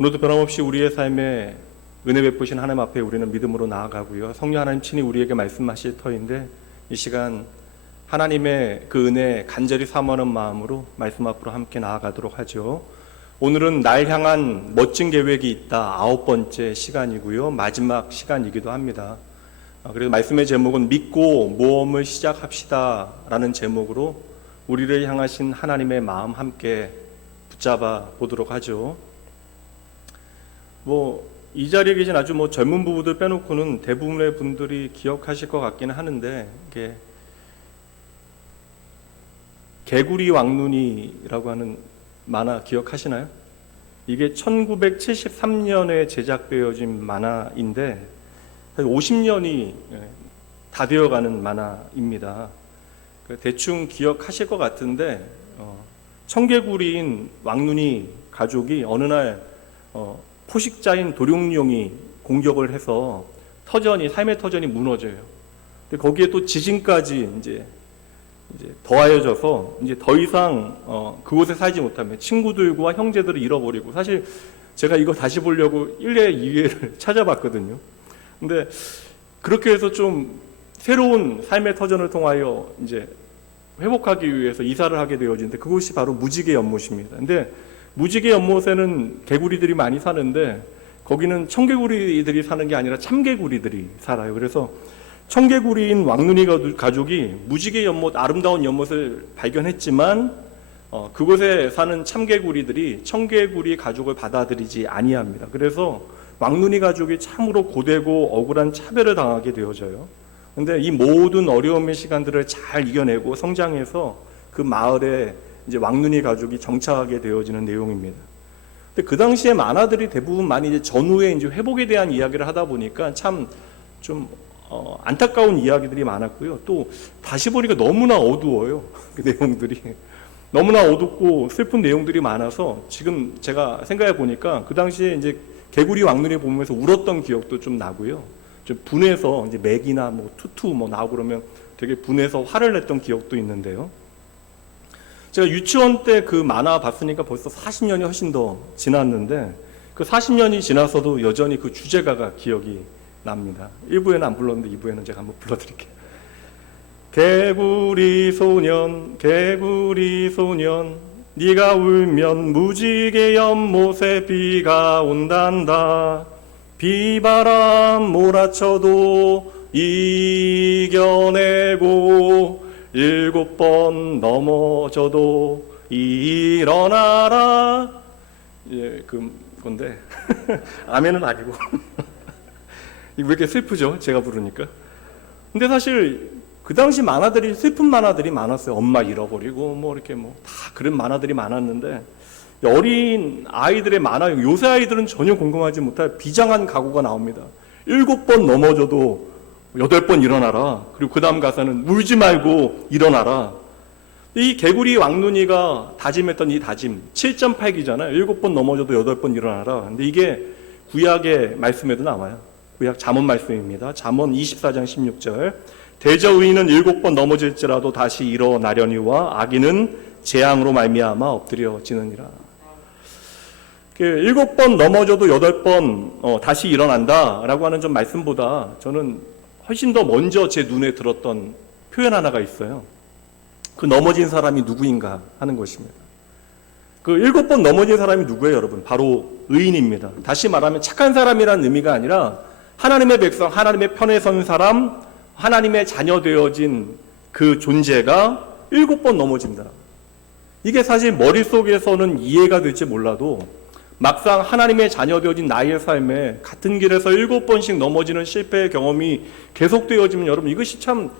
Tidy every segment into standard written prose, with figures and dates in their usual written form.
오늘도 변함없이 우리의 삶에 은혜 베푸신 하나님 앞에 우리는 믿음으로 나아가고요. 성령 하나님 친히 우리에게 말씀하실 터인데 이 시간 하나님의 그 은혜 간절히 사모하는 마음으로 말씀 앞으로 함께 나아가도록 하죠. 오늘은 날 향한 멋진 계획이 있다 9번째 시간이고요. 마지막 시간이기도 합니다. 그래서 말씀의 제목은 믿고 모험을 시작합시다 라는 제목으로 우리를 향하신 하나님의 마음 함께 붙잡아 보도록 하죠. 이 자리에 계신 아주 젊은 부부들 빼놓고는 대부분의 분들이 기억하실 것 같기는 하는데, 이게 개구리 왕눈이라고 하는 만화 기억하시나요? 이게 1973년에 제작되어진 만화인데 50년이 다 되어가는 만화입니다. 대충 기억하실 것 같은데 청개구리인 왕눈이 가족이 어느 날 포식자인 도룡뇽이 공격을 해서 삶의 터전이 무너져요. 근데 거기에 또 지진까지 이제 더하여져서 이제 더 이상 그곳에 살지 못하면 친구들과 형제들을 잃어버리고, 사실 제가 이거 다시 보려고 1회, 2회를 찾아봤거든요. 근데 그렇게 해서 좀 새로운 삶의 터전을 통하여 이제 회복하기 위해서 이사를 하게 되어지는데 그곳이 바로 무지개 연못입니다. 근데 무지개 연못에는 개구리들이 많이 사는데 거기는 청개구리들이 사는 게 아니라 참개구리들이 살아요. 그래서 청개구리인 왕눈이 가족이 무지개 연못, 아름다운 연못을 발견했지만 그곳에 사는 참개구리들이 청개구리 가족을 받아들이지 아니합니다. 그래서 왕눈이 가족이 참으로 고되고 억울한 차별을 당하게 되어져요. 근데 이 모든 어려움의 시간들을 잘 이겨내고 성장해서 그 마을에 이제 왕눈이 가족이 정착하게 되어지는 내용입니다. 근데 그 당시에 만화들이 대부분 많이 이제 전후에 이제 회복에 대한 이야기를 하다 보니까 참 좀 안타까운 이야기들이 많았고요. 또 다시 보니까 너무나 어두워요. 그 내용들이 너무나 어둡고 슬픈 내용들이 많아서 지금 제가 생각해 보니까 그 당시에 이제 개구리 왕눈이 보면서 울었던 기억도 좀 나고요. 좀 분해서 이제 맥이나 투투 나오고 그러면 되게 분해서 화를 냈던 기억도 있는데요. 제가 유치원 때 그 만화 봤으니까 벌써 40년이 훨씬 더 지났는데 그 40년이 지나서도 여전히 그 주제가가 기억이 납니다. 1부에는 안 불렀는데 2부에는 제가 한번 불러드릴게요. 개구리 소년, 개구리 소년, 네가 울면 무지개 연못에 비가 온단다. 비바람 몰아쳐도 이겨내고 7번 넘어져도 일어나라. 예, 그건데 아멘은 아니고 왜 이렇게 슬프죠? 제가 부르니까. 근데 사실 그 당시 만화들이 슬픈 만화들이 많았어요. 엄마 잃어버리고 이렇게 다 그런 만화들이 많았는데 어린 아이들의 만화, 요새 아이들은 전혀 공감하지 못할 비장한 각오가 나옵니다. 7번 넘어져도 8번 일어나라. 그리고 그 다음 가사는 울지 말고 일어나라. 이 개구리 왕눈이가 다짐했던 이 다짐 7.8기잖아요. 7번 넘어져도 8번 일어나라. 근데 이게 구약의 말씀에도 나와요. 구약 잠언 말씀입니다. 잠언 24장 16절. 대저 의인은 7번 넘어질지라도 다시 일어나려니와 악인은 재앙으로 말미암아 엎드려지느니라. 7번 넘어져도 8번 다시 일어난다라고 하는 좀 말씀보다 저는 훨씬 더 먼저 제 눈에 들었던 표현 하나가 있어요. 그 넘어진 사람이 누구인가 하는 것입니다. 그 7번 넘어진 사람이 누구예요, 여러분? 바로 의인입니다. 다시 말하면 착한 사람이라는 의미가 아니라 하나님의 백성, 하나님의 편에 선 사람, 하나님의 자녀 되어진 그 존재가 7번 넘어진다. 이게 사실 머릿속에서는 이해가 될지 몰라도 막상 하나님의 자녀 되어진 나의 삶에 같은 길에서 7번씩 넘어지는 실패의 경험이 계속되어지면 여러분 이것이 참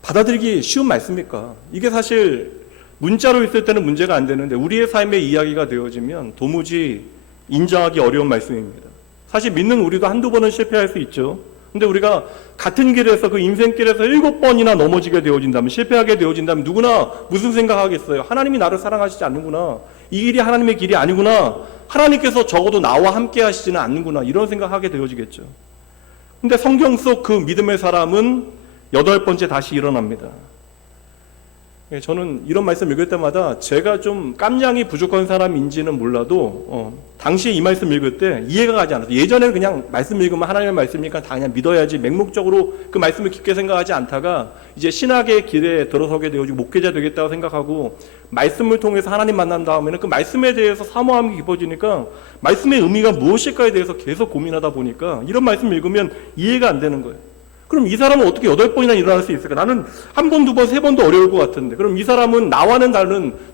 받아들이기 쉬운 말씀입니까? 이게 사실 문자로 있을 때는 문제가 안 되는데 우리의 삶의 이야기가 되어지면 도무지 인정하기 어려운 말씀입니다. 사실 믿는 우리도 한두 번은 실패할 수 있죠. 근데 우리가 같은 길에서 그 인생길에서 7번이나 넘어지게 되어진다면, 실패하게 되어진다면 누구나 무슨 생각하겠어요? 하나님이 나를 사랑하시지 않는구나. 이 길이 하나님의 길이 아니구나. 하나님께서 적어도 나와 함께 하시지는 않는구나. 이런 생각하게 되어지겠죠. 근데 성경 속 그 믿음의 사람은 8번째 다시 일어납니다. 저는 이런 말씀 읽을 때마다 제가 좀 깜냥이 부족한 사람인지는 몰라도 당시에 이 말씀 읽을 때 이해가 가지 않았어요. 예전에는 그냥 말씀 읽으면 하나님의 말씀이니까 다 그냥 믿어야지 맹목적으로 그 말씀을 깊게 생각하지 않다가 이제 신학의 길에 들어서게 되어지고 목회자 되겠다고 생각하고 말씀을 통해서 하나님 만난 다음에는 그 말씀에 대해서 사모함이 깊어지니까 말씀의 의미가 무엇일까에 대해서 계속 고민하다 보니까 이런 말씀 읽으면 이해가 안 되는 거예요. 그럼 이 사람은 어떻게 8번이나 일어날 수 있을까? 나는 한 번, 두 번, 세 번도 어려울 것 같은데. 그럼 이 사람은 나와는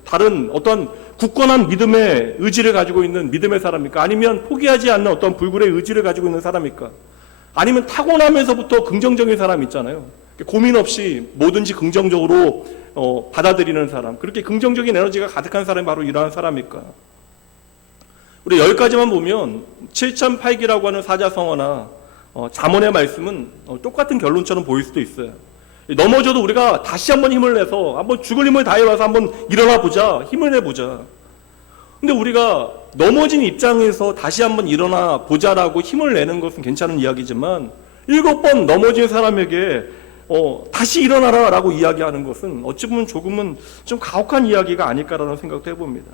다른 어떤 굳건한 믿음의 의지를 가지고 있는 믿음의 사람입니까? 아니면 포기하지 않는 어떤 불굴의 의지를 가지고 있는 사람입니까? 아니면 타고나면서부터 긍정적인 사람 있잖아요. 고민 없이 뭐든지 긍정적으로 받아들이는 사람. 그렇게 긍정적인 에너지가 가득한 사람이 바로 이러한 사람일까? 우리 10가지만 보면 7,8기라고 하는 사자성어나 잠언의 말씀은 똑같은 결론처럼 보일 수도 있어요. 넘어져도 우리가 다시 한번 힘을 내서 한번 죽을 힘을 다해와서 한번 일어나 보자, 힘을 내보자. 근데 우리가 넘어진 입장에서 다시 한번 일어나 보자라고 힘을 내는 것은 괜찮은 이야기지만 7번 넘어진 사람에게 다시 일어나라 라고 이야기하는 것은 어찌 보면 조금은 좀 가혹한 이야기가 아닐까라는 생각도 해봅니다.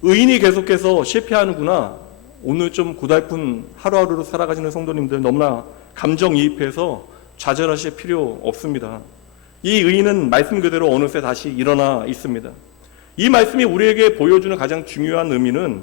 의인이 계속해서 실패하는구나. 오늘 좀 고달픈 하루하루로 살아가시는 성도님들 너무나 감정이입해서 좌절하실 필요 없습니다. 이 의인은 말씀 그대로 어느새 다시 일어나 있습니다. 이 말씀이 우리에게 보여주는 가장 중요한 의미는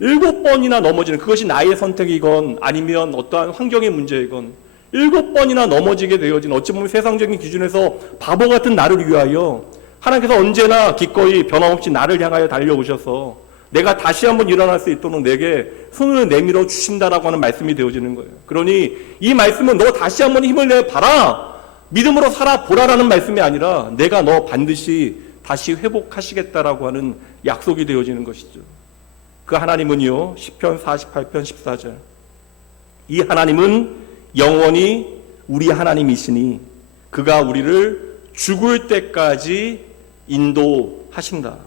7번이나 넘어지는, 그것이 나의 선택이건 아니면 어떠한 환경의 문제이건 7번이나 넘어지게 되어진, 어찌 보면 세상적인 기준에서 바보 같은 나를 위하여 하나님께서 언제나 기꺼이 변함없이 나를 향하여 달려오셔서 내가 다시 한번 일어날 수 있도록 내게 손을 내밀어 주신다라고 하는 말씀이 되어지는 거예요. 그러니 이 말씀은 너 다시 한번 힘을 내봐라, 믿음으로 살아보라라는 말씀이 아니라 내가 너 반드시 다시 회복하시겠다라고 하는 약속이 되어지는 것이죠. 그 하나님은요, 시편 48편 14절, 이 하나님은 영원히 우리 하나님이시니 그가 우리를 죽을 때까지 인도하신다.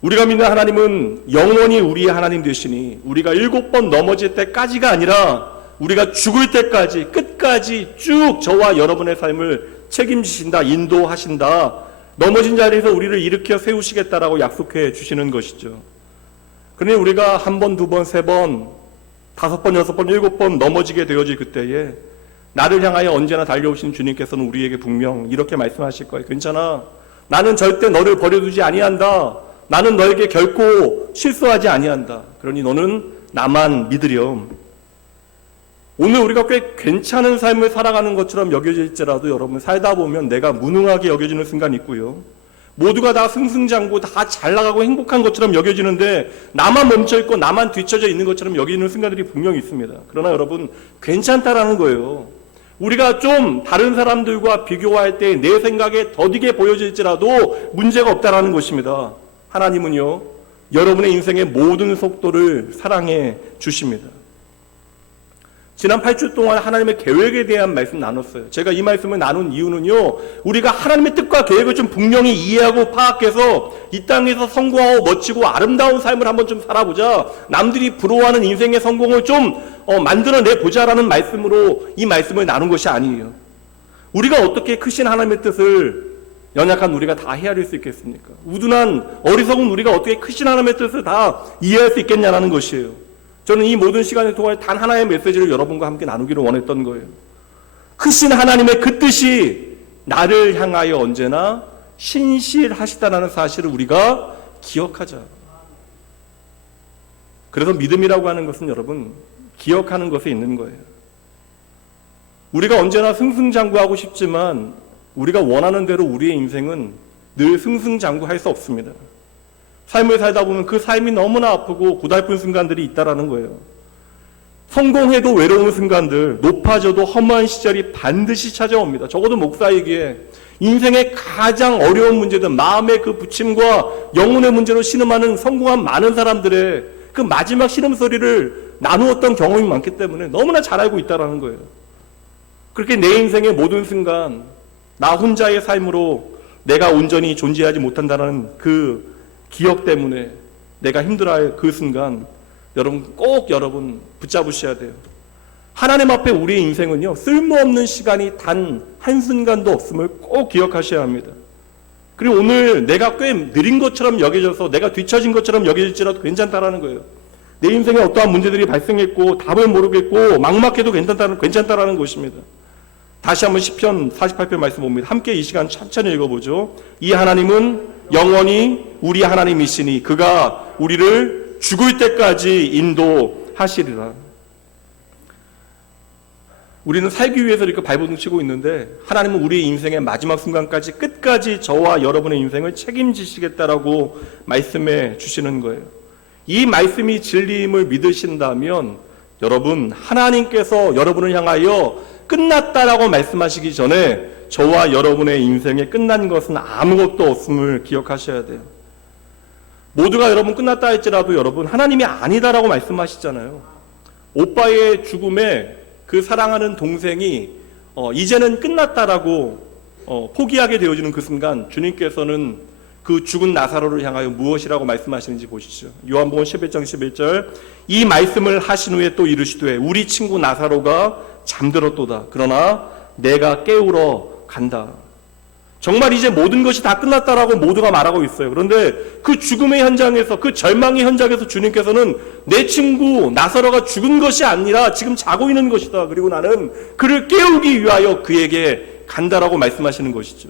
우리가 믿는 하나님은 영원히 우리의 하나님 되시니 우리가 7번 넘어질 때까지가 아니라 우리가 죽을 때까지 끝까지 쭉 저와 여러분의 삶을 책임지신다, 인도하신다, 넘어진 자리에서 우리를 일으켜 세우시겠다라고 약속해 주시는 것이죠. 그러니 우리가 한 번, 두 번, 세 번, 5번, 6번, 7번 넘어지게 되어질 그때에 나를 향하여 언제나 달려오신 주님께서는 우리에게 분명 이렇게 말씀하실 거예요. 괜찮아, 나는 절대 너를 버려두지 아니한다. 나는 너에게 결코 실수하지 아니한다. 그러니 너는 나만 믿으렴. 오늘 우리가 꽤 괜찮은 삶을 살아가는 것처럼 여겨질지라도 여러분, 살다 보면 내가 무능하게 여겨지는 순간이 있고요. 모두가 다 승승장구, 다 잘나가고 행복한 것처럼 여겨지는데 나만 멈춰있고 나만 뒤처져 있는 것처럼 여기는 순간들이 분명히 있습니다. 그러나 여러분, 괜찮다라는 거예요. 우리가 좀 다른 사람들과 비교할 때 내 생각에 더디게 보여질지라도 문제가 없다라는 것입니다. 하나님은요, 여러분의 인생의 모든 속도를 사랑해 주십니다. 지난 8주 동안 하나님의 계획에 대한 말씀 나눴어요. 제가 이 말씀을 나눈 이유는요, 우리가 하나님의 뜻과 계획을 좀 분명히 이해하고 파악해서 이 땅에서 성공하고 멋지고 아름다운 삶을 한번 좀 살아보자, 남들이 부러워하는 인생의 성공을 좀 만들어내보자라는 말씀으로 이 말씀을 나눈 것이 아니에요. 우리가 어떻게 크신 하나님의 뜻을 연약한 우리가 다 헤아릴 수 있겠습니까? 우둔한 어리석은 우리가 어떻게 크신 하나님의 뜻을 다 이해할 수 있겠냐라는 것이에요. 저는 이 모든 시간을 통해 단 하나의 메시지를 여러분과 함께 나누기를 원했던 거예요. 크신 하나님의 그 뜻이 나를 향하여 언제나 신실하시다라는 사실을 우리가 기억하자. 그래서 믿음이라고 하는 것은 여러분, 기억하는 것에 있는 거예요. 우리가 언제나 승승장구하고 싶지만 우리가 원하는 대로 우리의 인생은 늘 승승장구할 수 없습니다. 삶을 살다 보면 그 삶이 너무나 아프고 고달픈 순간들이 있다라는 거예요. 성공해도 외로운 순간들, 높아져도 허무한 시절이 반드시 찾아옵니다. 적어도 목사이기에 인생의 가장 어려운 문제들, 마음의 그 부침과 영혼의 문제로 신음하는 성공한 많은 사람들의 그 마지막 신음소리를 나누었던 경험이 많기 때문에 너무나 잘 알고 있다라는 거예요. 그렇게 내 인생의 모든 순간, 나 혼자의 삶으로 내가 온전히 존재하지 못한다는 그 기억 때문에 내가 힘들어할 그 순간, 여러분 꼭 붙잡으셔야 돼요. 하나님 앞에 우리의 인생은요, 쓸모없는 시간이 단 한순간도 없음을 꼭 기억하셔야 합니다. 그리고 오늘 내가 꽤 느린 것처럼 여겨져서 내가 뒤처진 것처럼 여겨질지라도 괜찮다라는 거예요. 내 인생에 어떠한 문제들이 발생했고 답을 모르겠고 막막해도 괜찮다라는 것입니다. 다시 한번 시편 48편 말씀 봅니다. 함께 이 시간 천천히 읽어보죠. 이 하나님은 영원히 우리 하나님이시니 그가 우리를 죽을 때까지 인도하시리라. 우리는 살기 위해서 이렇게 발버둥 치고 있는데 하나님은 우리 인생의 마지막 순간까지 끝까지 저와 여러분의 인생을 책임지시겠다라고 말씀해 주시는 거예요. 이 말씀이 진리임을 믿으신다면 여러분, 하나님께서 여러분을 향하여 끝났다라고 말씀하시기 전에 저와 여러분의 인생에 끝난 것은 아무것도 없음을 기억하셔야 돼요. 모두가 여러분 끝났다 할지라도 여러분 하나님이 아니다라고 말씀하시잖아요. 오빠의 죽음에 그 사랑하는 동생이 이제는 끝났다라고 포기하게 되어지는 그 순간 주님께서는 그 죽은 나사로를 향하여 무엇이라고 말씀하시는지 보시죠. 요한복음 11장 11절 이 말씀을 하신 후에 또 이르시되 우리 친구 나사로가 잠들었도다. 그러나 내가 깨우러 간다. 정말 이제 모든 것이 다 끝났다라고 모두가 말하고 있어요. 그런데 그 죽음의 현장에서, 그 절망의 현장에서 주님께서는 내 친구 나사로가 죽은 것이 아니라 지금 자고 있는 것이다. 그리고 나는 그를 깨우기 위하여 그에게 간다라고 말씀하시는 것이죠.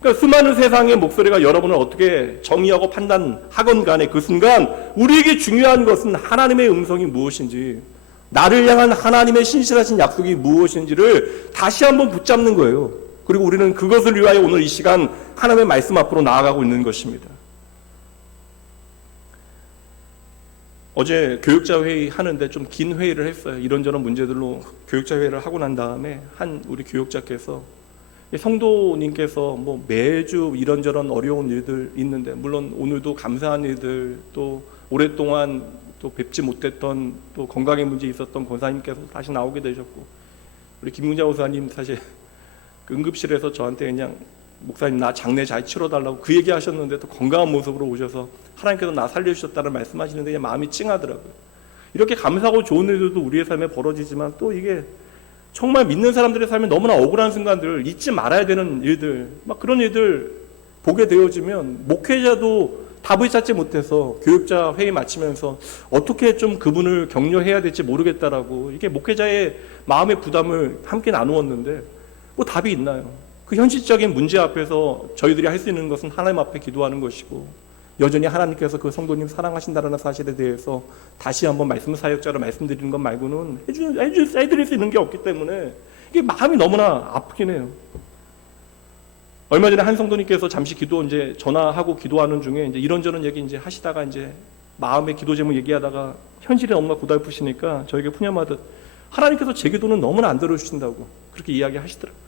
그러니까 수많은 세상의 목소리가 여러분을 어떻게 정의하고 판단하건 간에 그 순간 우리에게 중요한 것은 하나님의 음성이 무엇인지, 나를 향한 하나님의 신실하신 약속이 무엇인지를 다시 한번 붙잡는 거예요. 그리고 우리는 그것을 위하여 오늘 이 시간 하나님의 말씀 앞으로 나아가고 있는 것입니다. 어제 교육자 회의 하는데 좀 긴 회의를 했어요. 이런저런 문제들로 교육자 회의를 하고 난 다음에 한 우리 교육자께서 성도님께서 뭐 매주 이런저런 어려운 일들 있는데, 물론 오늘도 감사한 일들, 또 오랫동안 또 뵙지 못했던 또 건강의 문제 있었던 권사님께서 다시 나오게 되셨고, 우리 김문자 권사님 사실 응급실에서 저한테 그냥 목사님 나 장례 잘 치러달라고 그 얘기 하셨는데 또 건강한 모습으로 오셔서 하나님께서 나 살려주셨다는 말씀하시는데 그냥 마음이 찡하더라고요. 이렇게 감사하고 좋은 일들도 우리의 삶에 벌어지지만 또 이게 정말 믿는 사람들의 삶에 너무나 억울한 순간들, 잊지 말아야 되는 일들, 막 그런 일들 보게 되어지면 목회자도 답을 찾지 못해서 교육자 회의 마치면서 어떻게 좀 그분을 격려해야 될지 모르겠다라고 이게 목회자의 마음의 부담을 함께 나누었는데 뭐 답이 있나요? 그 현실적인 문제 앞에서 저희들이 할 수 있는 것은 하나님 앞에 기도하는 것이고, 여전히 하나님께서 그 성도님 사랑하신다는 사실에 대해서 다시 한번 말씀 사역자로 말씀드리는 것 말고는 해드릴 수 있는 게 없기 때문에 이게 마음이 너무나 아프긴 해요. 얼마 전에 한 성도님께서 잠시 기도 이제 전화하고 기도하는 중에 이제 이런저런 얘기 이제 하시다가 이제 마음의 기도 제목 얘기하다가 현실이 너무나 고달프시니까 저에게 푸념하듯 하나님께서 제 기도는 너무나 안 들어주신다고 그렇게 이야기하시더라고요.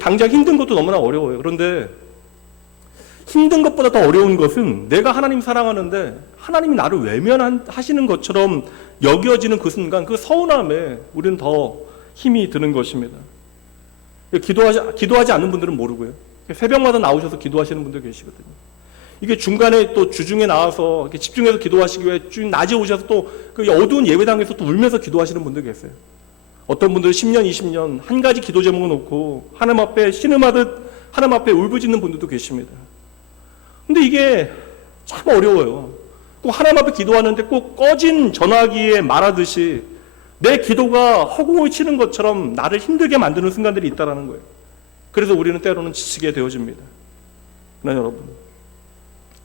당장 힘든 것도 너무나 어려워요. 그런데 힘든 것보다 더 어려운 것은 내가 하나님 사랑하는데 하나님이 나를 외면하시는 것처럼 여겨지는 그 순간, 그 서운함에 우리는 더 힘이 드는 것입니다. 기도하지 않는 분들은 모르고요. 새벽마다 나오셔서 기도하시는 분들 계시거든요. 이게 중간에 또 주중에 나와서 이렇게 집중해서 기도하시기 위해 낮에 오셔서 또 그 어두운 예배당에서 또 울면서 기도하시는 분들 계세요. 어떤 분들은 10년, 20년 한 가지 기도 제목을 놓고 하나님 앞에 신음하듯 하나님 앞에 울부짖는 분들도 계십니다. 근데 이게 참 어려워요. 꼭 하나님 앞에 기도하는데 꼭 꺼진 전화기에 말하듯이 내 기도가 허공을 치는 것처럼 나를 힘들게 만드는 순간들이 있다는 거예요. 그래서 우리는 때로는 지치게 되어집니다. 그러나 여러분,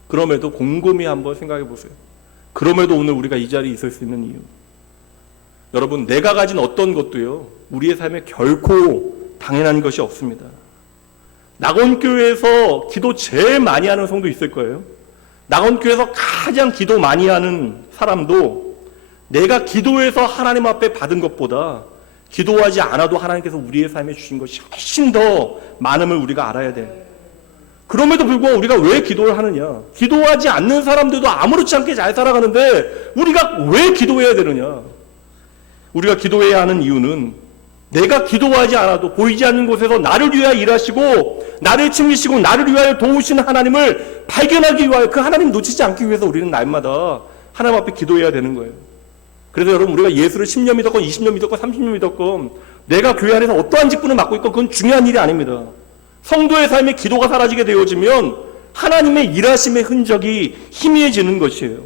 그럼에도 곰곰이 한번 생각해 보세요. 그럼에도 오늘 우리가 이 자리에 있을 수 있는 이유, 여러분, 내가 가진 어떤 것도요 우리의 삶에 결코 당연한 것이 없습니다. 낙원교회에서 기도 제일 많이 하는 성도 있을 거예요. 낙원교회에서 가장 기도 많이 하는 사람도 내가 기도해서 하나님 앞에 받은 것보다 기도하지 않아도 하나님께서 우리의 삶에 주신 것이 훨씬 더 많음을 우리가 알아야 돼요. 그럼에도 불구하고 우리가 왜 기도를 하느냐? 기도하지 않는 사람들도 아무렇지 않게 잘 살아가는데 우리가 왜 기도해야 되느냐? 우리가 기도해야 하는 이유는 내가 기도하지 않아도 보이지 않는 곳에서 나를 위하여 일하시고 나를 챙기시고 나를 위하여 도우시는 하나님을 발견하기 위하여 그 하나님 놓치지 않기 위해서 우리는 날마다 하나님 앞에 기도해야 되는 거예요. 그래서 여러분, 우리가 예수를 10년 믿었건 20년 믿었건 30년 믿었건 내가 교회 안에서 어떠한 직분을 맡고 있건 그건 중요한 일이 아닙니다. 성도의 삶에 기도가 사라지게 되어지면 하나님의 일하심의 흔적이 희미해지는 것이에요.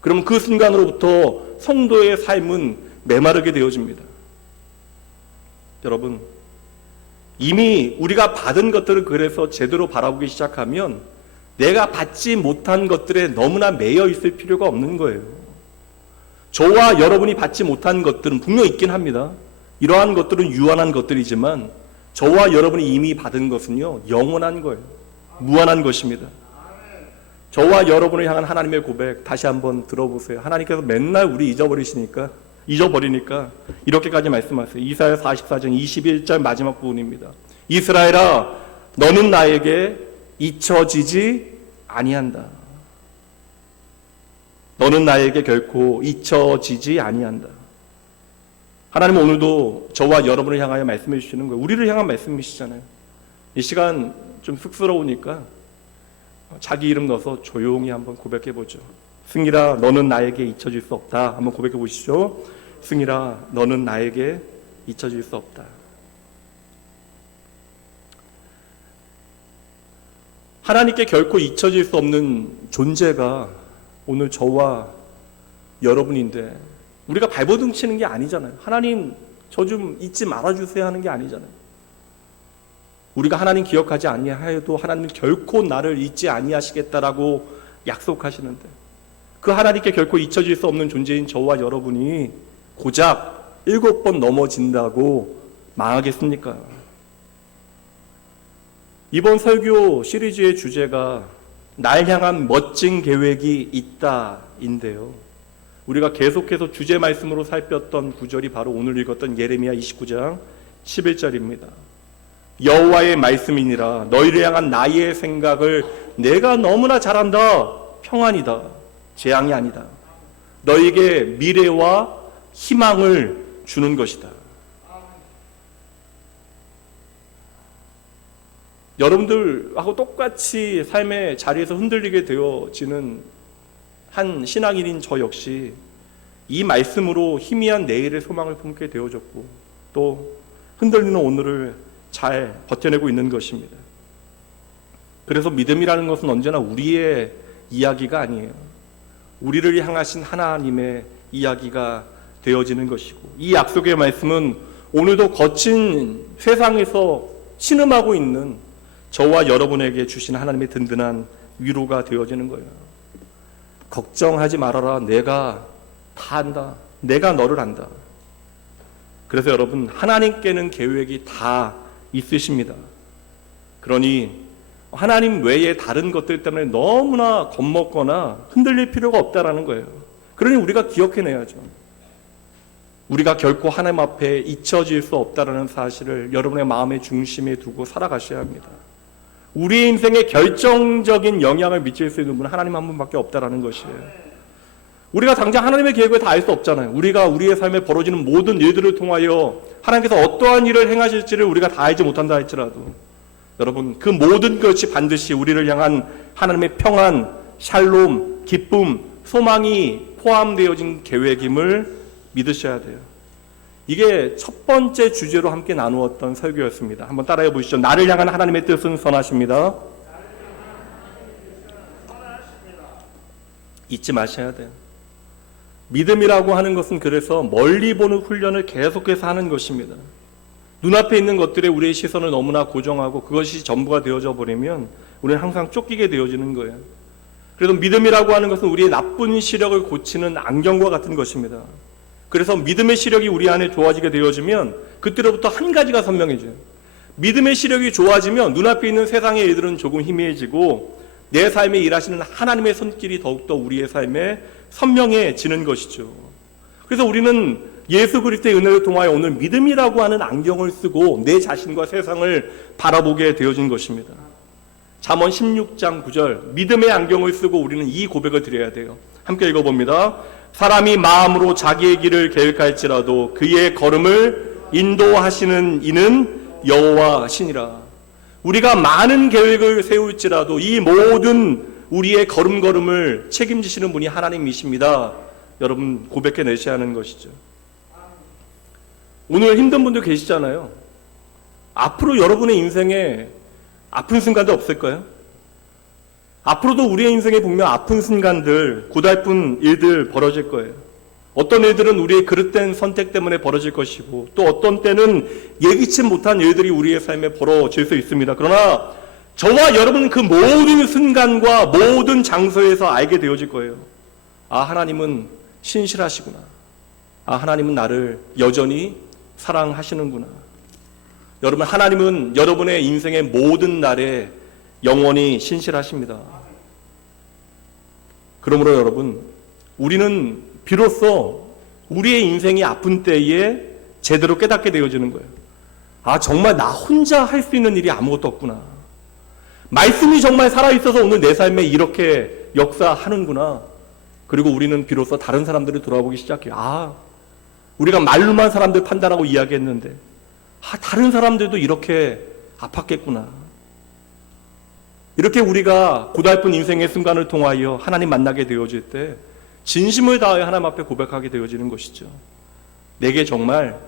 그럼 그 순간으로부터 성도의 삶은 메마르게 되어집니다. 여러분, 이미 우리가 받은 것들을 그래서 제대로 바라보기 시작하면 내가 받지 못한 것들에 너무나 매여 있을 필요가 없는 거예요. 저와 여러분이 받지 못한 것들은 분명 있긴 합니다. 이러한 것들은 유한한 것들이지만 저와 여러분이 이미 받은 것은요, 영원한 거예요. 무한한 것입니다. 저와 여러분을 향한 하나님의 고백 다시 한번 들어보세요. 하나님께서 맨날 우리 잊어버리니까 이렇게까지 말씀하세요. 이사야 44장 21절 마지막 부분입니다. 이스라엘아, 너는 나에게 잊혀지지 아니한다. 너는 나에게 결코 잊혀지지 아니한다. 하나님은 오늘도 저와 여러분을 향하여 말씀해 주시는 거예요. 우리를 향한 말씀이시잖아요. 이 시간 좀 쑥스러우니까 자기 이름 넣어서 조용히 한번 고백해 보죠. 승일아, 너는 나에게 잊혀질 수 없다. 한번 고백해 보시죠. 승일아, 너는 나에게 잊혀질 수 없다. 하나님께 결코 잊혀질 수 없는 존재가 오늘 저와 여러분인데, 우리가 발버둥 치는 게 아니잖아요. 하나님, 저 좀 잊지 말아주세요 하는 게 아니잖아요. 우리가 하나님 기억하지 아니하여도 하나님은 결코 나를 잊지 아니하시겠다라고 약속하시는데, 그 하나님께 결코 잊혀질 수 없는 존재인 저와 여러분이 고작 7번 넘어진다고 망하겠습니까? 이번 설교 시리즈의 주제가 날 향한 멋진 계획이 있다인데요. 우리가 계속해서 주제 말씀으로 살폈던 구절이 바로 오늘 읽었던 예레미야 29장 11절입니다. 여호와의 말씀이니라, 너희를 향한 나의 생각을 내가 너무나 잘한다. 평안이다. 재앙이 아니다. 너희에게 미래와 희망을 주는 것이다. 여러분들하고 똑같이 삶의 자리에서 흔들리게 되어지는 한 신앙인인 저 역시 이 말씀으로 희미한 내일의 소망을 품게 되어졌고, 또 흔들리는 오늘을 잘 버텨내고 있는 것입니다. 그래서 믿음이라는 것은 언제나 우리의 이야기가 아니에요. 우리를 향하신 하나님의 이야기가 되어지는 것이고, 이 약속의 말씀은 오늘도 거친 세상에서 신음하고 있는 저와 여러분에게 주신 하나님의 든든한 위로가 되어지는 거예요. 걱정하지 말아라. 내가 다 안다. 내가 너를 안다. 그래서 여러분, 하나님께는 계획이 다 있으십니다. 그러니 하나님 외에 다른 것들 때문에 너무나 겁먹거나 흔들릴 필요가 없다라는 거예요. 그러니 우리가 기억해내야죠. 우리가 결코 하나님 앞에 잊혀질 수 없다라는 사실을 여러분의 마음의 중심에 두고 살아가셔야 합니다. 우리의 인생에 결정적인 영향을 미칠 수 있는 분은 하나님 한 분밖에 없다라는 것이에요. 우리가 당장 하나님의 계획을 다 알 수 없잖아요. 우리가 우리의 삶에 벌어지는 모든 일들을 통하여 하나님께서 어떠한 일을 행하실지를 우리가 다 알지 못한다 할지라도, 여러분, 그 모든 것이 반드시 우리를 향한 하나님의 평안, 샬롬, 기쁨, 소망이 포함되어진 계획임을 믿으셔야 돼요. 이게 첫 번째 주제로 함께 나누었던 설교였습니다. 한번 따라해 보시죠. 나를 향한 하나님의 뜻은 선하십니다. 잊지 마셔야 돼요. 믿음이라고 하는 것은 그래서 멀리 보는 훈련을 계속해서 하는 것입니다. 눈앞에 있는 것들에 우리의 시선을 너무나 고정하고 그것이 전부가 되어져 버리면 우리는 항상 쫓기게 되어지는 거예요. 그래서 믿음이라고 하는 것은 우리의 나쁜 시력을 고치는 안경과 같은 것입니다. 그래서 믿음의 시력이 우리 안에 좋아지게 되어지면 그때로부터 한 가지가 선명해져요. 믿음의 시력이 좋아지면 눈앞에 있는 세상의 일들은 조금 희미해지고 내 삶에 일하시는 하나님의 손길이 더욱더 우리의 삶에 선명해지는 것이죠. 그래서 우리는 예수 그리스도의 은혜를 통하여 오늘 믿음이라고 하는 안경을 쓰고 내 자신과 세상을 바라보게 되어진 것입니다. 잠언 16장 9절, 믿음의 안경을 쓰고 우리는 이 고백을 드려야 돼요. 함께 읽어봅니다. 사람이 마음으로 자기의 길을 계획할지라도 그의 걸음을 인도하시는 이는 여호와시니라. 우리가 많은 계획을 세울지라도 이 모든 우리의 걸음걸음을 책임지시는 분이 하나님이십니다. 여러분 고백해내셔야 하는 것이죠. 오늘 힘든 분들 계시잖아요. 앞으로 여러분의 인생에 아픈 순간도 없을까요? 앞으로도 우리의 인생에 분명 아픈 순간들, 고달픈 일들 벌어질 거예요. 어떤 일들은 우리의 그릇된 선택 때문에 벌어질 것이고, 또 어떤 때는 예기치 못한 일들이 우리의 삶에 벌어질 수 있습니다. 그러나 저와 여러분은 그 모든 순간과 모든 장소에서 알게 되어질 거예요. 아, 하나님은 신실하시구나. 아, 하나님은 나를 여전히 사랑하시는구나. 여러분, 하나님은 여러분의 인생의 모든 날에 영원히 신실하십니다. 그러므로 여러분, 우리는 비로소 우리의 인생이 아픈 때에 제대로 깨닫게 되어지는 거예요. 아, 정말 나 혼자 할 수 있는 일이 아무것도 없구나. 말씀이 정말 살아있어서 오늘 내 삶에 이렇게 역사하는구나. 그리고 우리는 비로소 다른 사람들을 돌아보기 시작해요. 아, 우리가 말로만 사람들 판단하고 이야기했는데, 아, 다른 사람들도 이렇게 아팠겠구나. 이렇게 우리가 고달픈 인생의 순간을 통하여 하나님 만나게 되어질 때 진심을 다하여 하나님 앞에 고백하게 되어지는 것이죠. 내게 정말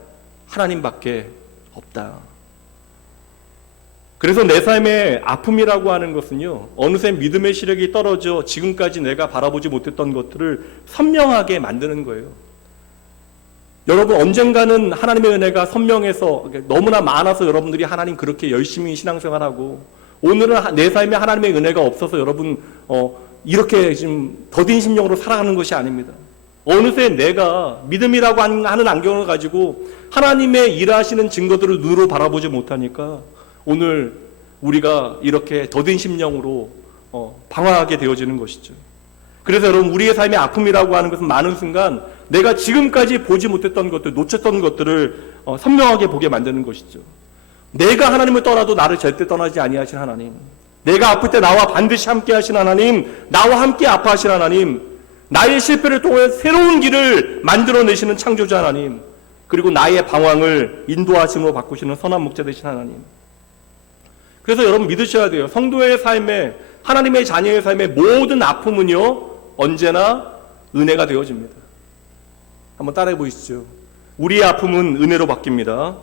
하나님밖에 없다. 그래서 내 삶의 아픔이라고 하는 것은요, 어느새 믿음의 시력이 떨어져 지금까지 내가 바라보지 못했던 것들을 선명하게 만드는 거예요. 여러분, 언젠가는 하나님의 은혜가 선명해서 너무나 많아서 여러분들이 하나님 그렇게 열심히 신앙생활하고, 오늘은 내 삶에 하나님의 은혜가 없어서 여러분 이렇게 지금 더딘 심령으로 살아가는 것이 아닙니다. 어느새 내가 믿음이라고 하는 안경을 가지고 하나님의 일하시는 증거들을 눈으로 바라보지 못하니까 오늘 우리가 이렇게 더딘 심령으로 방황하게 되어지는 것이죠. 그래서 여러분, 우리의 삶의 아픔이라고 하는 것은 많은 순간 내가 지금까지 보지 못했던 것들, 놓쳤던 것들을 선명하게 보게 만드는 것이죠. 내가 하나님을 떠나도 나를 절대 떠나지 아니하신 하나님, 내가 아플 때 나와 반드시 함께 하신 하나님, 나와 함께 아파하신 하나님, 나의 실패를 통해 새로운 길을 만들어내시는 창조자 하나님, 그리고 나의 방황을 인도하심으로 바꾸시는 선한 목자 되신 하나님. 그래서 여러분 믿으셔야 돼요. 성도의 삶에, 하나님의 자녀의 삶의 모든 아픔은요, 언제나 은혜가 되어집니다. 한번 따라해 보시죠. 우리의 아픔은 은혜로 바뀝니다.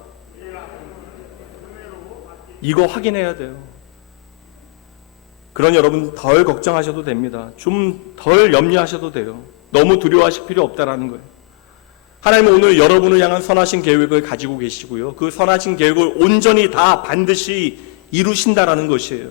이거 확인해야 돼요. 그러니 여러분 덜 걱정하셔도 됩니다. 좀 덜 염려하셔도 돼요. 너무 두려워하실 필요 없다라는 거예요. 하나님은 오늘 여러분을 향한 선하신 계획을 가지고 계시고요, 그 선하신 계획을 온전히 다 반드시 이루신다라는 것이에요.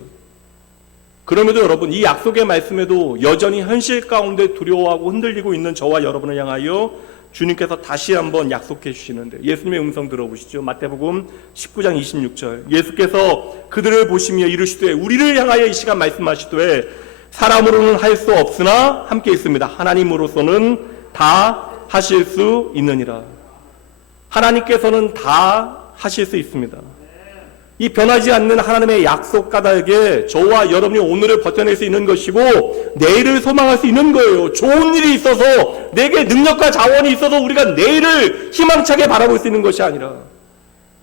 그럼에도 여러분, 이 약속의 말씀에도 여전히 현실 가운데 두려워하고 흔들리고 있는 저와 여러분을 향하여 주님께서 다시 한번 약속해 주시는데, 예수님의 음성 들어보시죠. 마태복음 19장 26절. 예수께서 그들을 보시며 이르시되, 우리를 향하여 이 시간 말씀하시되, 사람으로는 할 수 없으나 함께 있습니다. 하나님으로서는 다 하실 수 있느니라. 하나님께서는 다 하실 수 있습니다. 이 변하지 않는 하나님의 약속 까닭에 저와 여러분이 오늘을 버텨낼 수 있는 것이고, 내일을 소망할 수 있는 거예요. 좋은 일이 있어서, 내게 능력과 자원이 있어서 우리가 내일을 희망차게 바라볼 수 있는 것이 아니라,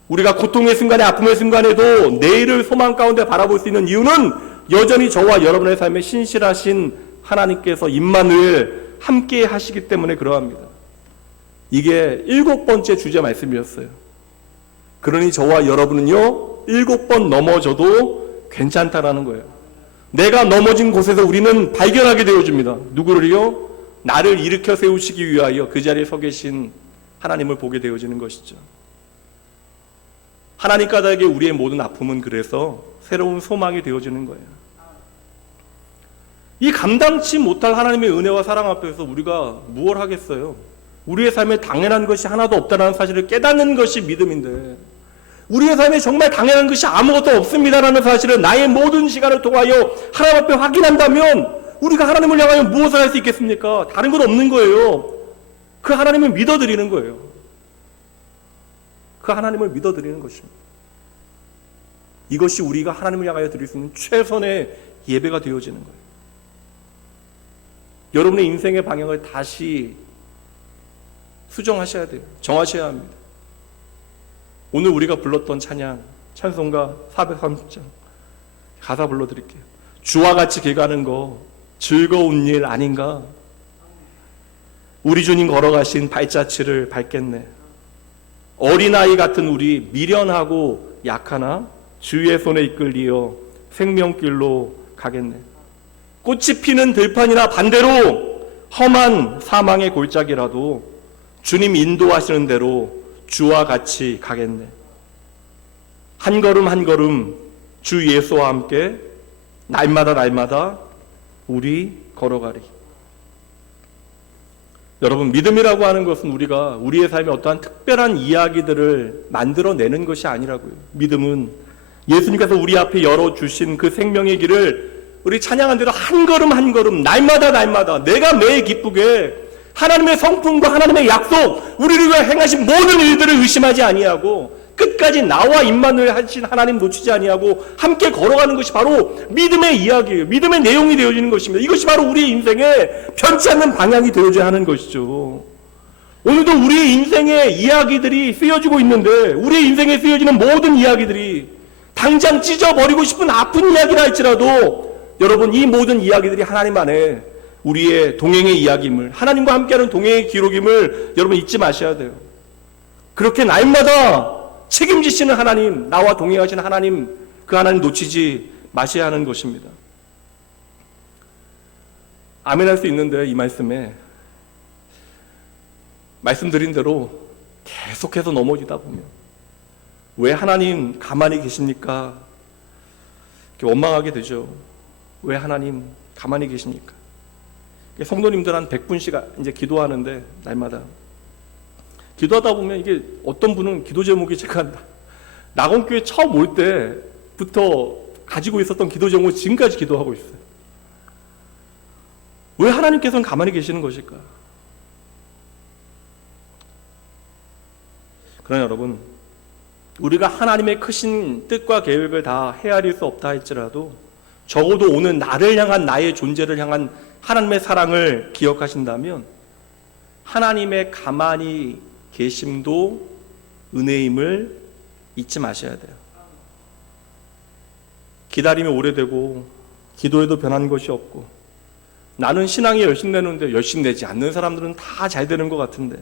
우리가 고통의 순간에, 아픔의 순간에도 내일을 소망 가운데 바라볼 수 있는 이유는 여전히 저와 여러분의 삶에 신실하신 하나님께서 임마누엘 함께 하시기 때문에 그러합니다. 이게 7번째 주제 말씀이었어요. 그러니 저와 여러분은요, 7번 넘어져도 괜찮다라는 거예요. 내가 넘어진 곳에서 우리는 발견하게 되어집니다. 누구를요? 나를 일으켜 세우시기 위하여 그 자리에 서 계신 하나님을 보게 되어지는 것이죠. 하나님 까닭에 우리의 모든 아픔은 그래서 새로운 소망이 되어지는 거예요. 이 감당치 못할 하나님의 은혜와 사랑 앞에서 우리가 무엇을 하겠어요? 우리의 삶에 당연한 것이 하나도 없다는 사실을 깨닫는 것이 믿음인데, 우리의 삶에 정말 당연한 것이 아무것도 없습니다라는 사실을 나의 모든 시간을 통하여 하나님 앞에 확인한다면 우리가 하나님을 향하여 무엇을 할 수 있겠습니까? 다른 건 없는 거예요. 그 하나님을 믿어드리는 거예요. 그 하나님을 믿어드리는 것입니다. 이것이 우리가 하나님을 향하여 드릴 수 있는 최선의 예배가 되어지는 거예요. 여러분의 인생의 방향을 다시 수정하셔야 돼요. 정하셔야 합니다. 오늘 우리가 불렀던 찬양, 찬송가 430장 가사 불러드릴게요. 주와 같이 길 가는 거 즐거운 일 아닌가? 우리 주님 걸어가신 발자취를 밟겠네. 어린아이 같은 우리 미련하고 약하나 주의 손에 이끌리어 생명길로 가겠네. 꽃이 피는 들판이나 반대로 험한 사망의 골짜기라도 주님 인도하시는 대로 주와 같이 가겠네. 한 걸음 한 걸음 주 예수와 함께 날마다 우리 걸어가리. 여러분, 믿음이라고 하는 것은 우리가 우리의 삶에 어떠한 특별한 이야기들을 만들어내는 것이 아니라고요. 믿음은 예수님께서 우리 앞에 열어주신 그 생명의 길을 우리 찬양한 대로 한 걸음 한 걸음 날마다 내가 매일 기쁘게 하나님의 성품과 하나님의 약속, 우리를 위해 행하신 모든 일들을 의심하지 아니하고 끝까지 나와 임만을 하신 하나님 놓치지 아니하고 함께 걸어가는 것이 바로 믿음의 이야기예요. 믿음의 내용이 되어지는 것입니다. 이것이 바로 우리의 인생에 변치 않는 방향이 되어져야 하는 것이죠. 오늘도 우리의 인생의 이야기들이 쓰여지고 있는데 우리의 인생에 쓰여지는 모든 이야기들이 당장 찢어버리고 싶은 아픈 이야기라 할지라도 여러분, 이 모든 이야기들이 하나님 안에 우리의 동행의 이야기임을, 하나님과 함께하는 동행의 기록임을 여러분 잊지 마셔야 돼요. 그렇게 날마다 책임지시는 하나님, 나와 동행하시는 하나님, 그 하나님 놓치지 마셔야 하는 것입니다. 아멘할 수 있는데 이 말씀에 말씀드린 대로 계속해서 넘어지다 보면 왜 하나님 가만히 계십니까? 이렇게 원망하게 되죠. 왜 하나님 가만히 계십니까? 성도님들 한 100분씩 이제 기도하는데 날마다 기도하다 보면 이게 어떤 분은 기도 제목이 제가 낙원교회 처음 올 때부터 가지고 있었던 기도 제목을 지금까지 기도하고 있어요. 왜 하나님께서는 가만히 계시는 것일까? 그러나 여러분, 우리가 하나님의 크신 뜻과 계획을 다 헤아릴 수 없다 할지라도 적어도 오늘 나를 향한, 나의 존재를 향한 하나님의 사랑을 기억하신다면 하나님의 가만히 계심도 은혜임을 잊지 마셔야 돼요. 기다림이 오래되고 기도에도 변한 것이 없고 나는 신앙에 열심 내는데 열심 내지 않는 사람들은 다 잘 되는 것 같은데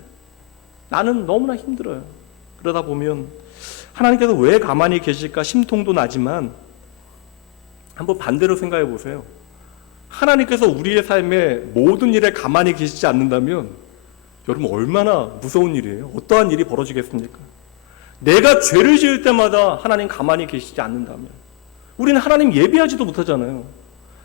나는 너무나 힘들어요. 그러다 보면 하나님께서 왜 가만히 계실까 심통도 나지만 한번 반대로 생각해 보세요. 하나님께서 우리의 삶에 모든 일에 가만히 계시지 않는다면 여러분 얼마나 무서운 일이에요. 어떠한 일이 벌어지겠습니까? 내가 죄를 지을 때마다 하나님 가만히 계시지 않는다면 우리는 하나님 예배하지도 못하잖아요.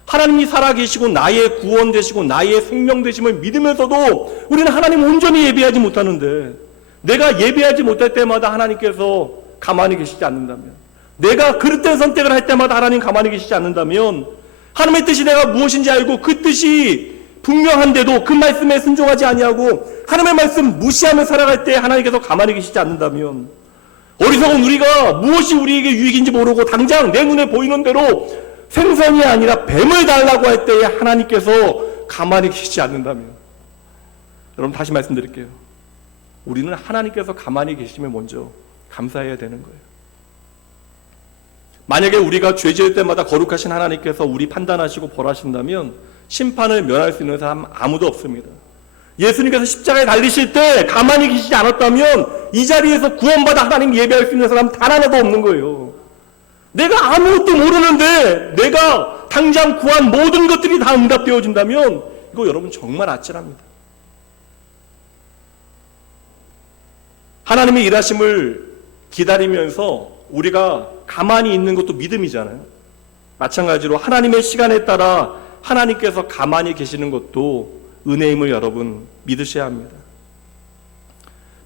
하나님이 살아계시고 나의 구원 되시고 나의 생명 되심을 믿으면서도 우리는 하나님 온전히 예배하지 못하는데 내가 예배하지 못할 때마다 하나님께서 가만히 계시지 않는다면 내가 그릇된 선택을 할 때마다 하나님 가만히 계시지 않는다면 하나님의 뜻이 내가 무엇인지 알고 그 뜻이 분명한데도 그 말씀에 순종하지 아니하고 하나님의 말씀 무시하며 살아갈 때 하나님께서 가만히 계시지 않는다면 어리석은 우리가 무엇이 우리에게 유익인지 모르고 당장 내 눈에 보이는 대로 생선이 아니라 뱀을 달라고 할 때에 하나님께서 가만히 계시지 않는다면 여러분 다시 말씀드릴게요. 우리는 하나님께서 가만히 계시면 먼저 감사해야 되는 거예요. 만약에 우리가 죄 지을 때마다 거룩하신 하나님께서 우리 판단하시고 벌하신다면 심판을 면할 수 있는 사람 아무도 없습니다. 예수님께서 십자가에 달리실 때 가만히 계시지 않았다면 이 자리에서 구원받아 하나님 예배할 수 있는 사람 단 하나도 없는 거예요. 내가 아무것도 모르는데 내가 당장 구한 모든 것들이 다 응답되어진다면 이거 여러분 정말 아찔합니다. 하나님의 일하심을 기다리면서 우리가 가만히 있는 것도 믿음이잖아요. 마찬가지로 하나님의 시간에 따라 하나님께서 가만히 계시는 것도 은혜임을 여러분 믿으셔야 합니다.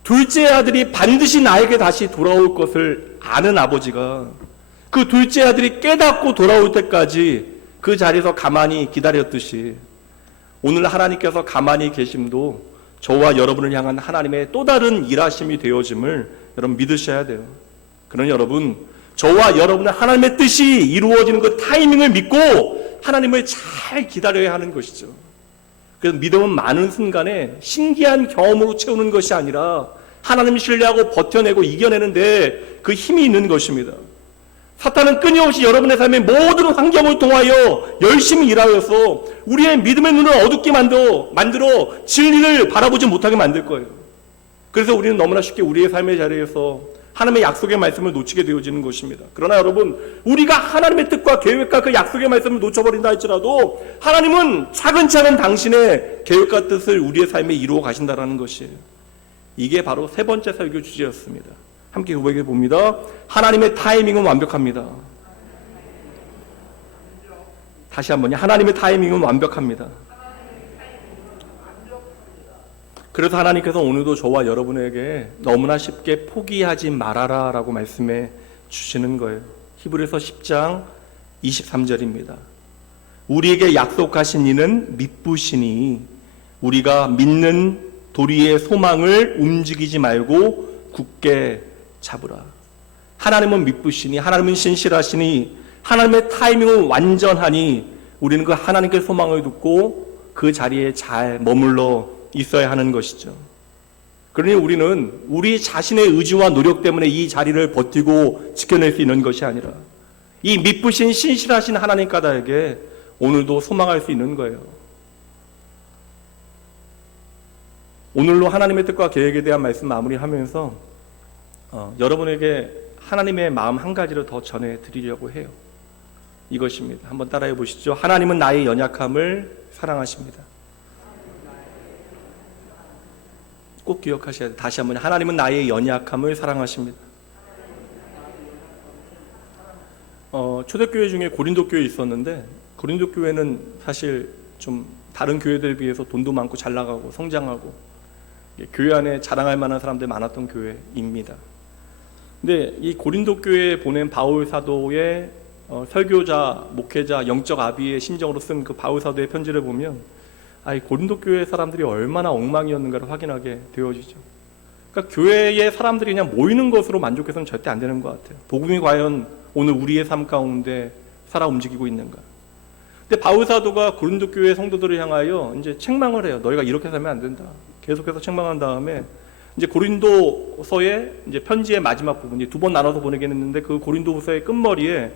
둘째 아들이 반드시 나에게 다시 돌아올 것을 아는 아버지가 그 둘째 아들이 깨닫고 돌아올 때까지 그 자리에서 가만히 기다렸듯이 오늘 하나님께서 가만히 계심도 저와 여러분을 향한 하나님의 또 다른 일하심이 되어짐을 여러분 믿으셔야 돼요. 그러나 여러분, 저와 여러분의 하나님의 뜻이 이루어지는 그 타이밍을 믿고 하나님을 잘 기다려야 하는 것이죠. 그래서 믿음은 많은 순간에 신기한 경험으로 채우는 것이 아니라 하나님을 신뢰하고 버텨내고 이겨내는데 그 힘이 있는 것입니다. 사탄은 끊임없이 여러분의 삶의 모든 환경을 통하여 열심히 일하여서 우리의 믿음의 눈을 어둡게 만들어 진리를 바라보지 못하게 만들 거예요. 그래서 우리는 너무나 쉽게 우리의 삶의 자리에서 하나님의 약속의 말씀을 놓치게 되어지는 것입니다. 그러나 여러분, 우리가 하나님의 뜻과 계획과 그 약속의 말씀을 놓쳐버린다 할지라도 하나님은 차근차근 당신의 계획과 뜻을 우리의 삶에 이루어 가신다는 것이에요. 이게 바로 세 번째 설교 주제였습니다. 함께 고백해 봅니다. 하나님의 타이밍은 완벽합니다. 다시 한번요. 하나님의 타이밍은 완벽합니다. 그래서 하나님께서 오늘도 저와 여러분에게 너무나 쉽게 포기하지 말아라 라고 말씀해 주시는 거예요. 히브리서 10장 23절입니다. 우리에게 약속하신 이는 미쁘시니 우리가 믿는 도리의 소망을 움직이지 말고 굳게 잡으라. 하나님은 미쁘시니, 하나님은 신실하시니, 하나님의 타이밍은 완전하니 우리는 그 하나님께 소망을 두고 그 자리에 잘 머물러 있어야 하는 것이죠. 그러니 우리는 우리 자신의 의지와 노력 때문에 이 자리를 버티고 지켜낼 수 있는 것이 아니라 이 미쁘신 신실하신 하나님 까닭에 오늘도 소망할 수 있는 거예요. 오늘로 하나님의 뜻과 계획에 대한 말씀 마무리하면서 여러분에게 하나님의 마음 한 가지를 더 전해드리려고 해요. 이것입니다. 한번 따라해 보시죠. 하나님은 나의 연약함을 사랑하십니다. 꼭 기억하셔야 돼요. 다시 한번, 하나님은 나의 연약함을 사랑하십니다. 초대교회 중에 고린도 교회 있었는데, 고린도 교회는 사실 좀 다른 교회들에 비해서 돈도 많고 잘 나가고 성장하고 교회 안에 자랑할 만한 사람들이 많았던 교회입니다. 근데 이 고린도 교회에 보낸 바울 사도의 설교자, 목회자, 영적 아비의 심정으로 쓴 그 바울 사도의 편지를 보면 고린도 교회 사람들이 얼마나 엉망이었는가를 확인하게 되어지죠. 그러니까 교회의 사람들이 그냥 모이는 것으로 만족해서는 절대 안 되는 것 같아요. 복음이 과연 오늘 우리의 삶 가운데 살아 움직이고 있는가? 근데 바울 사도가 고린도 교회 성도들을 향하여 이제 책망을 해요. 너희가 이렇게 살면 안 된다. 계속해서 책망한 다음에 이제 고린도서의 이제 편지의 마지막 부분, 두 번 나눠서 보내긴 했는데 그 고린도서의 끝머리에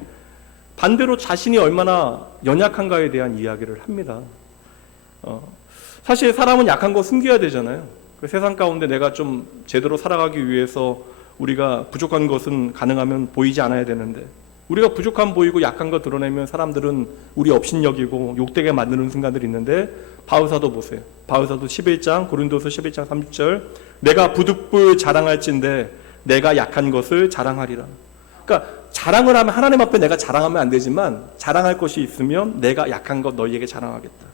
반대로 자신이 얼마나 연약한가에 대한 이야기를 합니다. 사실 사람은 약한 거 숨겨야 되잖아요. 그 세상 가운데 내가 좀 제대로 살아가기 위해서 우리가 부족한 것은 가능하면 보이지 않아야 되는데, 우리가 부족함 보이고 약한 거 드러내면 사람들은 우리 업신여기고 욕되게 만드는 순간들이 있는데, 바울사도 보세요. 바울사도 11장, 고린도서 11장 30절, 내가 부득불 자랑할진대 내가 약한 것을 자랑하리라. 그러니까 자랑을 하면, 하나님 앞에 내가 자랑하면 안 되지만 자랑할 것이 있으면 내가 약한 것 너희에게 자랑하겠다.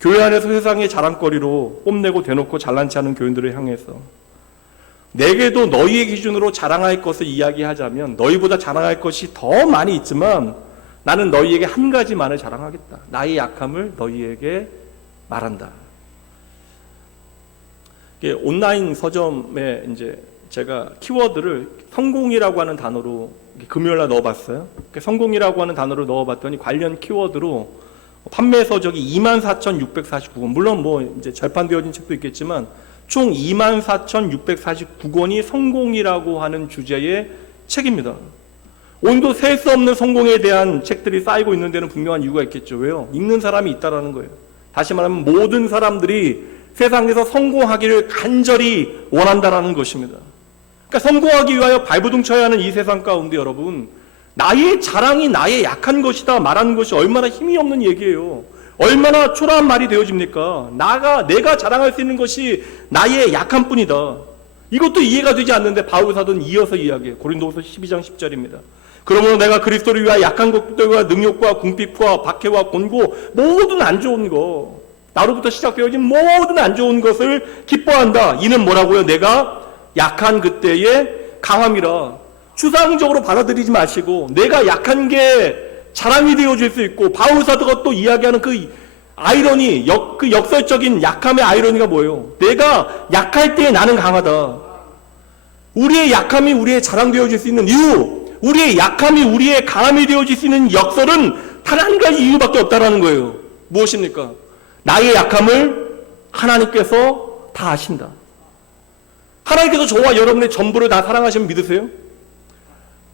교회 안에서 세상의 자랑거리로 뽐내고 대놓고 잘난 체 하는 교인들을 향해서 내게도 너희의 기준으로 자랑할 것을 이야기하자면 너희보다 자랑할 것이 더 많이 있지만 나는 너희에게 한 가지만을 자랑하겠다. 나의 약함을 너희에게 말한다. 온라인 서점에 이제 제가 키워드를 성공이라고 하는 단어로 금요일날 넣어봤어요. 성공이라고 하는 단어를 넣어봤더니 관련 키워드로 판매 서적이 24,649권, 물론 뭐 이제 절판되어진 책도 있겠지만 총 24,649권이 성공이라고 하는 주제의 책입니다. 오늘도 셀 수 없는 성공에 대한 책들이 쌓이고 있는 데는 분명한 이유가 있겠죠. 왜요? 읽는 사람이 있다라는 거예요. 다시 말하면 모든 사람들이 세상에서 성공하기를 간절히 원한다라는 것입니다. 그러니까 성공하기 위하여 발버둥 쳐야 하는 이 세상 가운데 여러분, 나의 자랑이 나의 약한 것이다 말하는 것이 얼마나 힘이 없는 얘기예요. 얼마나 초라한 말이 되어집니까? 내가 자랑할 수 있는 것이 나의 약한 뿐이다. 이것도 이해가 되지 않는데 바울 사도는 이어서 이야기해요. 고린도후서 12장 10절입니다. 그러므로 내가 그리스도를 위하여 약한 것들과 능욕과 궁핍과 박해와 곤고 모든 안 좋은 거, 나로부터 시작되어진 모든 안 좋은 것을 기뻐한다. 이는 뭐라고요? 내가 약한 그때의 강함이라. 추상적으로 받아들이지 마시고 내가 약한 게 자랑이 되어질 수 있고, 바울 사도가 또 이야기하는 그 아이러니, 그 역설적인 약함의 아이러니가 뭐예요? 내가 약할 때 나는 강하다. 우리의 약함이 우리의 자랑되어질 수 있는 이유, 우리의 약함이 우리의 강함이 되어질 수 있는 역설은 단 한 가지 이유밖에 없다라는 거예요. 무엇입니까? 나의 약함을 하나님께서 다 아신다. 하나님께서 저와 여러분의 전부를 다 사랑하시면 믿으세요?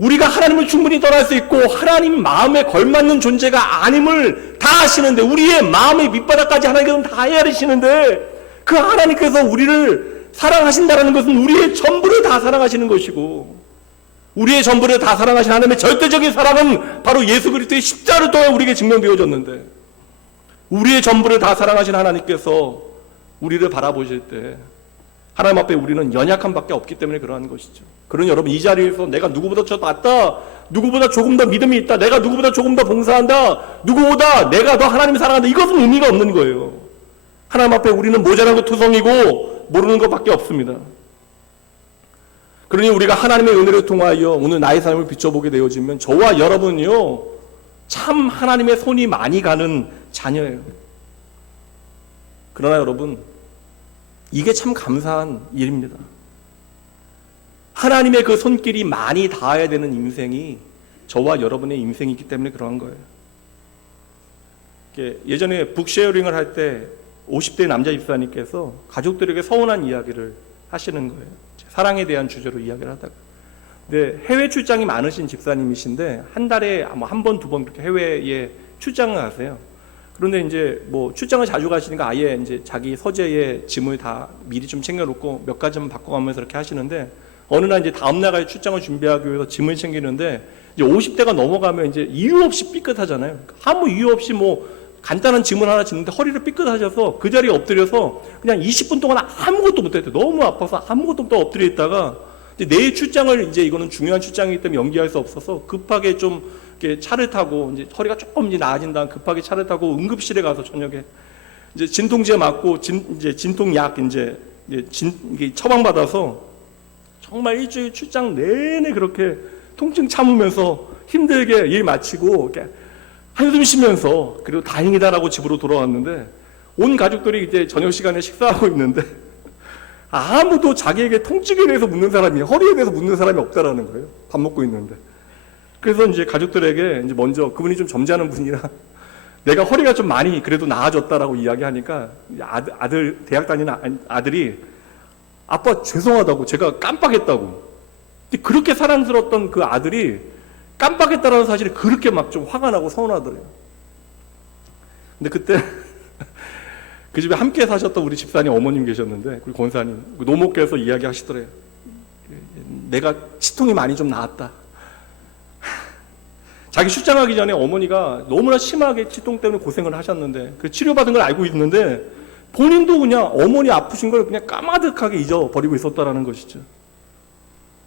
우리가 하나님을 충분히 떠날 수 있고 하나님 마음에 걸맞는 존재가 아님을 다 아시는데, 우리의 마음의 밑바닥까지 하나님께서는 다 헤아리시는데, 그 하나님께서 우리를 사랑하신다는 것은 우리의 전부를 다 사랑하시는 것이고, 우리의 전부를 다 사랑하신 하나님의 절대적인 사랑은 바로 예수 그리스도의 십자가를 통해 우리에게 증명되어졌는데, 우리의 전부를 다 사랑하신 하나님께서 우리를 바라보실 때 하나님 앞에 우리는 연약함밖에 없기 때문에 그러한 것이죠. 그러니 여러분, 이 자리에서 내가 누구보다 더 낫다, 누구보다 조금 더 믿음이 있다, 내가 누구보다 조금 더 봉사한다, 누구보다 내가 더 하나님을 사랑한다, 이것은 의미가 없는 거예요. 하나님 앞에 우리는 모자란 것 투성이고 모르는 것밖에 없습니다. 그러니 우리가 하나님의 은혜를 통하여 오늘 나의 삶을 비춰보게 되어지면 저와 여러분은요, 참 하나님의 손이 많이 가는 자녀예요. 그러나 여러분, 이게 참 감사한 일입니다. 하나님의 그 손길이 많이 닿아야 되는 인생이 저와 여러분의 인생이기 때문에 그러한 거예요. 예전에 북쉐어링을 할 때 50대 남자 집사님께서 가족들에게 서운한 이야기를 하시는 거예요. 사랑에 대한 주제로 이야기를 하다가. 근데 해외 출장이 많으신 집사님이신데 한 달에 한 번, 두 번 그렇게 해외에 출장을 가세요. 그런데 이제 뭐 출장을 자주 가시니까 아예 이제 자기 서재에 짐을 다 미리 좀 챙겨놓고 몇 가지만 바꿔가면서 이렇게 하시는데, 어느 날 이제 다음 나갈 출장을 준비하기 위해서 짐을 챙기는데, 이제 50대가 넘어가면 이제 이유 없이 삐끗하잖아요. 아무 이유 없이 뭐 간단한 짐을 하나 짓는데 허리를 삐끗하셔서 그 자리에 엎드려서 그냥 20분 동안 아무것도 못했대요. 너무 아파서 아무것도 못하고 엎드려 있다가 이제 내일 출장을, 이제 이거는 중요한 출장이기 때문에 연기할 수 없어서 급하게 좀 이렇게 차를 타고, 이제 허리가 조금 이제 나아진 다음 급하게 차를 타고 응급실에 가서 저녁에 이제 진통제 맞고 이제 진통약 이제 처방받아서 정말 일주일 출장 내내 그렇게 통증 참으면서 힘들게 일 마치고 이렇게 한숨 쉬면서 그리고 다행이다라고 집으로 돌아왔는데, 온 가족들이 이제 저녁 시간에 식사하고 있는데 아무도 자기에게 통증에 대해서 묻는 사람이, 허리에 대해서 묻는 사람이 없다라는 거예요. 밥 먹고 있는데. 그래서 이제 가족들에게 이제 먼저, 그분이 좀 점잖은 분이라 내가 허리가 좀 많이 그래도 나아졌다라고 이야기하니까 아들 대학 다니는 아들이 아빠 죄송하다고, 제가 깜빡했다고. 근데 그렇게 사랑스러웠던 그 아들이 깜빡했다라는 사실이 그렇게 막 좀 화가 나고 서운하더래요. 근데 그때 그 집에 함께 사셨던 우리 집사님 어머님 계셨는데, 우리 권사님 노목께서 이야기하시더래요. 내가 치통이 많이 좀 나았다. 자기 출장하기 전에 어머니가 너무나 심하게 치통 때문에 고생을 하셨는데 그 치료받은 걸 알고 있는데 본인도 그냥 어머니 아프신 걸 그냥 까마득하게 잊어버리고 있었다라는 것이죠.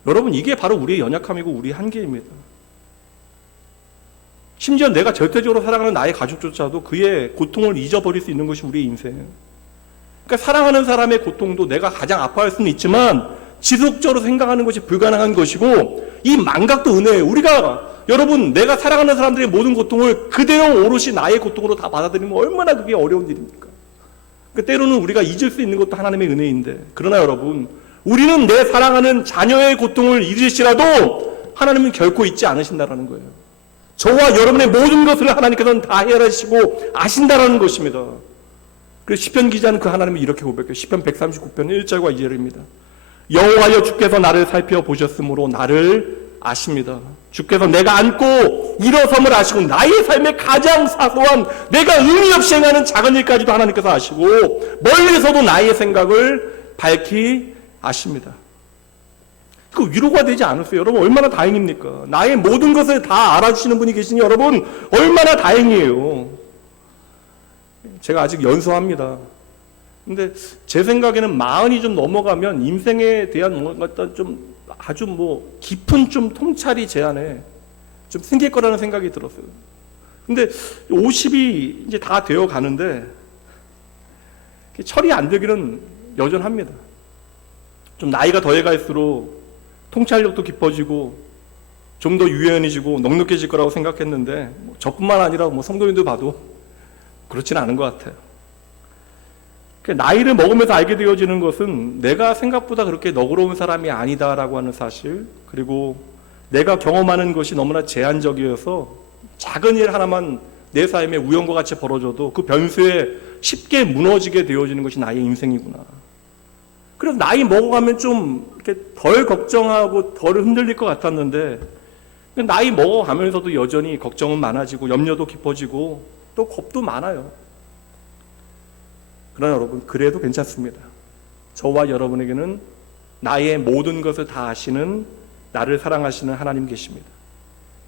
여러분, 이게 바로 우리의 연약함이고 우리의 한계입니다. 심지어 내가 절대적으로 사랑하는 나의 가족조차도 그의 고통을 잊어버릴 수 있는 것이 우리의 인생이에요. 그러니까 사랑하는 사람의 고통도 내가 가장 아파할 수는 있지만 지속적으로 생각하는 것이 불가능한 것이고, 이 망각도 은혜예요. 우리가, 여러분, 내가 사랑하는 사람들의 모든 고통을 그대로 오롯이 나의 고통으로 다 받아들이면 얼마나 그게 어려운 일입니까? 그러니까 때로는 우리가 잊을 수 있는 것도 하나님의 은혜인데, 그러나 여러분, 우리는 내 사랑하는 자녀의 고통을 잊으시라도 하나님은 결코 잊지 않으신다라는 거예요. 저와 여러분의 모든 것을 하나님께서는 다 헤아리시고 아신다라는 것입니다. 그래서 시편 기자는 그 하나님을 이렇게 고백해요. 시편 139편 1절과 2절입니다. 여호와여, 주께서 나를 살펴보셨으므로 나를 아십니다. 주께서 내가 앉고 일어섬을 아시고 나의 삶의 가장 사소한 내가 의미 없이 행하는 작은 일까지도 하나님께서 아시고 멀리서도 나의 생각을 밝히 아십니다. 그 위로가 되지 않았어요? 여러분, 얼마나 다행입니까? 나의 모든 것을 다 알아주시는 분이 계시니 여러분 얼마나 다행이에요. 제가 아직 연소합니다. 근데 제 생각에는 40이 좀 넘어가면 인생에 대한 뭔가 좀 아주 뭐 깊은 좀 통찰이 제 안에 좀 생길 거라는 생각이 들었어요. 근데 50이 이제 다 되어 가는데 철이 안 들기는 여전합니다. 좀 나이가 더해갈수록 통찰력도 깊어지고 좀 더 유연해지고 넉넉해질 거라고 생각했는데 저뿐만 아니라 성도님들 봐도 그렇지는 않은 것 같아요. 나이를 먹으면서 알게 되어지는 것은 내가 생각보다 그렇게 너그러운 사람이 아니다라고 하는 사실, 그리고 내가 경험하는 것이 너무나 제한적이어서 작은 일 하나만 내 삶에 우연과 같이 벌어져도 그 변수에 쉽게 무너지게 되어지는 것이 나의 인생이구나. 그래서 나이 먹어가면 좀 이렇게 덜 걱정하고 덜 흔들릴 것 같았는데 나이 먹어가면서도 여전히 걱정은 많아지고 염려도 깊어지고 또 겁도 많아요. 그러나 여러분, 그래도 괜찮습니다. 저와 여러분에게는 나의 모든 것을 다 아시는, 나를 사랑하시는 하나님 계십니다.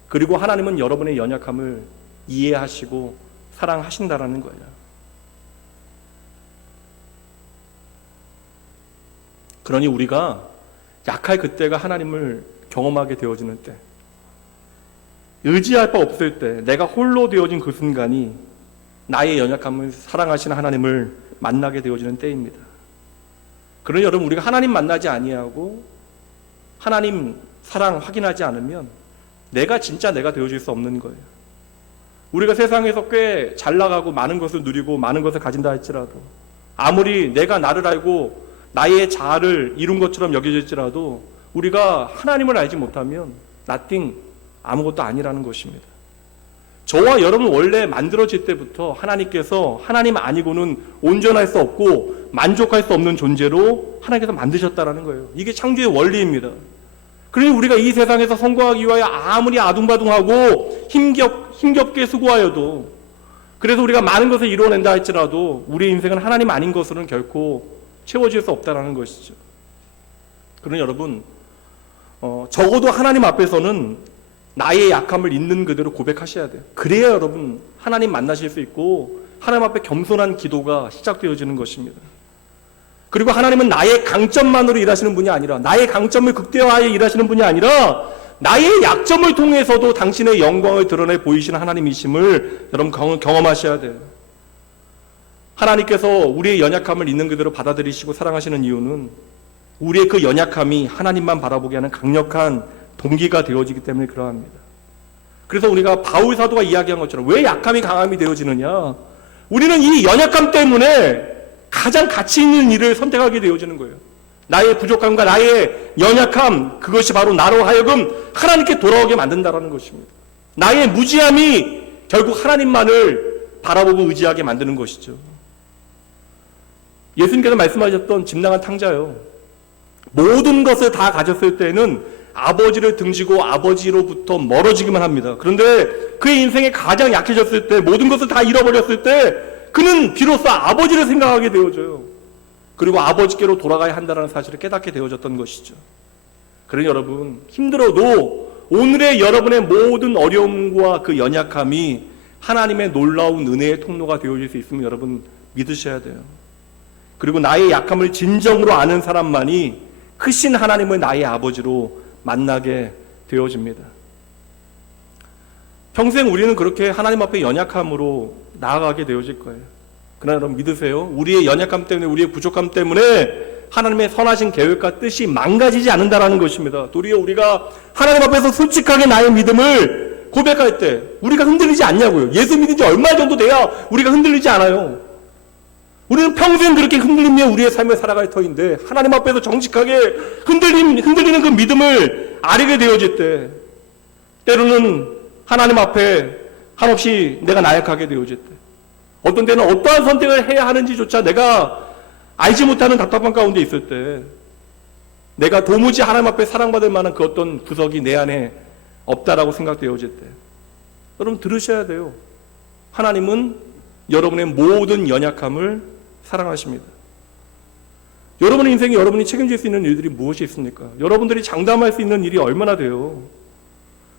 그리고 하나님은 여러분의 연약함을 이해하시고 사랑하신다라는 거예요. 그러니 우리가 약할 그때가 하나님을 경험하게 되어지는 때, 의지할 바 없을 때, 내가 홀로 되어진 그 순간이 나의 연약함을 사랑하시는 하나님을 만나게 되어지는 때입니다. 그러니 여러분, 우리가 하나님 만나지 아니하고 하나님 사랑 확인하지 않으면 내가 진짜 내가 되어질 수 없는 거예요. 우리가 세상에서 꽤 잘 나가고 많은 것을 누리고 많은 것을 가진다 할지라도, 아무리 내가 나를 알고 나의 자아를 이룬 것처럼 여겨질지라도 우리가 하나님을 알지 못하면 nothing, 아무것도 아니라는 것입니다. 저와 여러분 원래 만들어질 때부터 하나님께서 하나님 아니고는 온전할 수 없고 만족할 수 없는 존재로 하나님께서 만드셨다는 거예요. 이게 창조의 원리입니다. 그러니 우리가 이 세상에서 성공하기 위하여 아무리 아둥바둥하고 힘겹게 수고하여도, 그래서 우리가 많은 것을 이뤄낸다 할지라도 우리의 인생은 하나님 아닌 것으로는 결코 채워질 수 없다는 것이죠. 그러니 여러분, 적어도 하나님 앞에서는 나의 약함을 있는 그대로 고백하셔야 돼요. 그래야 여러분 하나님 만나실 수 있고 하나님 앞에 겸손한 기도가 시작되어지는 것입니다. 그리고 하나님은 나의 강점만으로 일하시는 분이 아니라, 나의 강점을 극대화하여 일하시는 분이 아니라 나의 약점을 통해서도 당신의 영광을 드러내 보이시는 하나님이심을 여러분 경험하셔야 돼요. 하나님께서 우리의 연약함을 있는 그대로 받아들이시고 사랑하시는 이유는 우리의 그 연약함이 하나님만 바라보게 하는 강력한 동기가 되어지기 때문에 그러합니다. 그래서 우리가 바울 사도가 이야기한 것처럼 왜 약함이 강함이 되어지느냐, 우리는 이 연약함 때문에 가장 가치 있는 일을 선택하게 되어지는 거예요. 나의 부족함과 나의 연약함, 그것이 바로 나로 하여금 하나님께 돌아오게 만든다는 것입니다. 나의 무지함이 결국 하나님만을 바라보고 의지하게 만드는 것이죠. 예수님께서 말씀하셨던 집 나간 탕자요, 모든 것을 다 가졌을 때는 아버지를 등지고 아버지로부터 멀어지기만 합니다. 그런데 그의 인생에 가장 약해졌을 때, 모든 것을 다 잃어버렸을 때 그는 비로소 아버지를 생각하게 되어져요. 그리고 아버지께로 돌아가야 한다는 사실을 깨닫게 되어졌던 것이죠. 그러니 여러분, 힘들어도 오늘의 여러분의 모든 어려움과 그 연약함이 하나님의 놀라운 은혜의 통로가 되어질 수 있으면 여러분 믿으셔야 돼요. 그리고 나의 약함을 진정으로 아는 사람만이 크신 하나님을 나의 아버지로 만나게 되어집니다. 평생 우리는 그렇게 하나님 앞에 연약함으로 나아가게 되어질 거예요. 그러나 여러분 믿으세요. 우리의 연약함 때문에, 우리의 부족함 때문에 하나님의 선하신 계획과 뜻이 망가지지 않는다는 것입니다. 도리어 우리가 하나님 앞에서 솔직하게 나의 믿음을 고백할 때 우리가 흔들리지 않냐고요. 예수 믿은 지 얼마 정도 돼야 우리가 흔들리지 않아요. 우리는 평생 그렇게 흔들리며 우리의 삶을 살아갈 터인데, 하나님 앞에서 정직하게 흔들리는 그 믿음을 아뢰게 되어질 때, 때로는 하나님 앞에 한없이 내가 나약하게 되어질 때, 어떤 때는 어떠한 선택을 해야 하는지조차 내가 알지 못하는 답답한 가운데 있을 때, 내가 도무지 하나님 앞에 사랑받을 만한 그 어떤 구석이 내 안에 없다라고 생각되어질 때, 여러분 들으셔야 돼요. 하나님은 여러분의 모든 연약함을 사랑하십니다. 여러분의 인생에 여러분이 책임질 수 있는 일들이 무엇이 있습니까? 여러분들이 장담할 수 있는 일이 얼마나 돼요?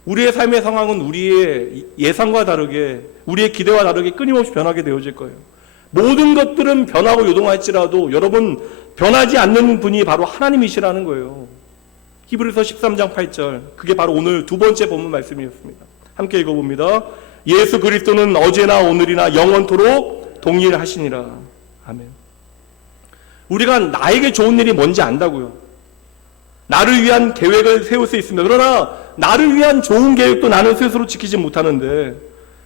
우리의 삶의 상황은 우리의 예상과 다르게, 우리의 기대와 다르게 끊임없이 변하게 되어질 거예요. 모든 것들은 변하고 요동할지라도 여러분 변하지 않는 분이 바로 하나님이시라는 거예요. 히브리서 13장 8절, 그게 바로 오늘 두 번째 본문 말씀이었습니다. 함께 읽어봅니다. 예수 그리스도는 어제나 오늘이나 영원토록 동일하시니라. 아멘. 우리가 나에게 좋은 일이 뭔지 안다고요. 나를 위한 계획을 세울 수 있습니다. 그러나 나를 위한 좋은 계획도 나는 스스로 지키지 못하는데,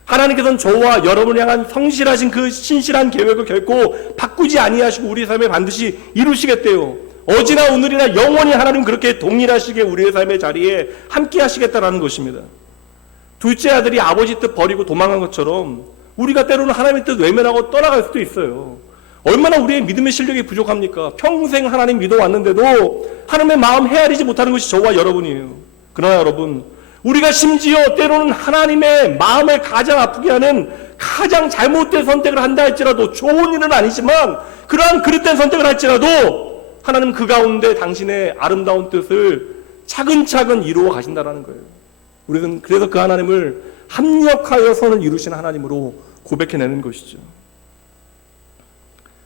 하나님께서는 저와 여러분을 향한 성실하신 그 신실한 계획을 결코 바꾸지 아니하시고 우리의 삶에 반드시 이루시겠대요. 어제나 오늘이나 영원히 하나님 그렇게 동일하시게 우리의 삶의 자리에 함께 하시겠다라는 것입니다. 둘째 아들이 아버지 뜻 버리고 도망간 것처럼 우리가 때로는 하나님의 뜻 외면하고 떠나갈 수도 있어요. 얼마나 우리의 믿음의 실력이 부족합니까? 평생 하나님 믿어왔는데도 하나님의 마음 헤아리지 못하는 것이 저와 여러분이에요. 그러나 여러분, 우리가 심지어 때로는 하나님의 마음을 가장 아프게 하는 가장 잘못된 선택을 한다 할지라도, 좋은 일은 아니지만 그러한 그릇된 선택을 할지라도 하나님 그 가운데 당신의 아름다운 뜻을 차근차근 이루어 가신다라는 거예요. 우리는 그래서 그 하나님을 합력하여서는 이루신 하나님으로 고백해내는 것이죠.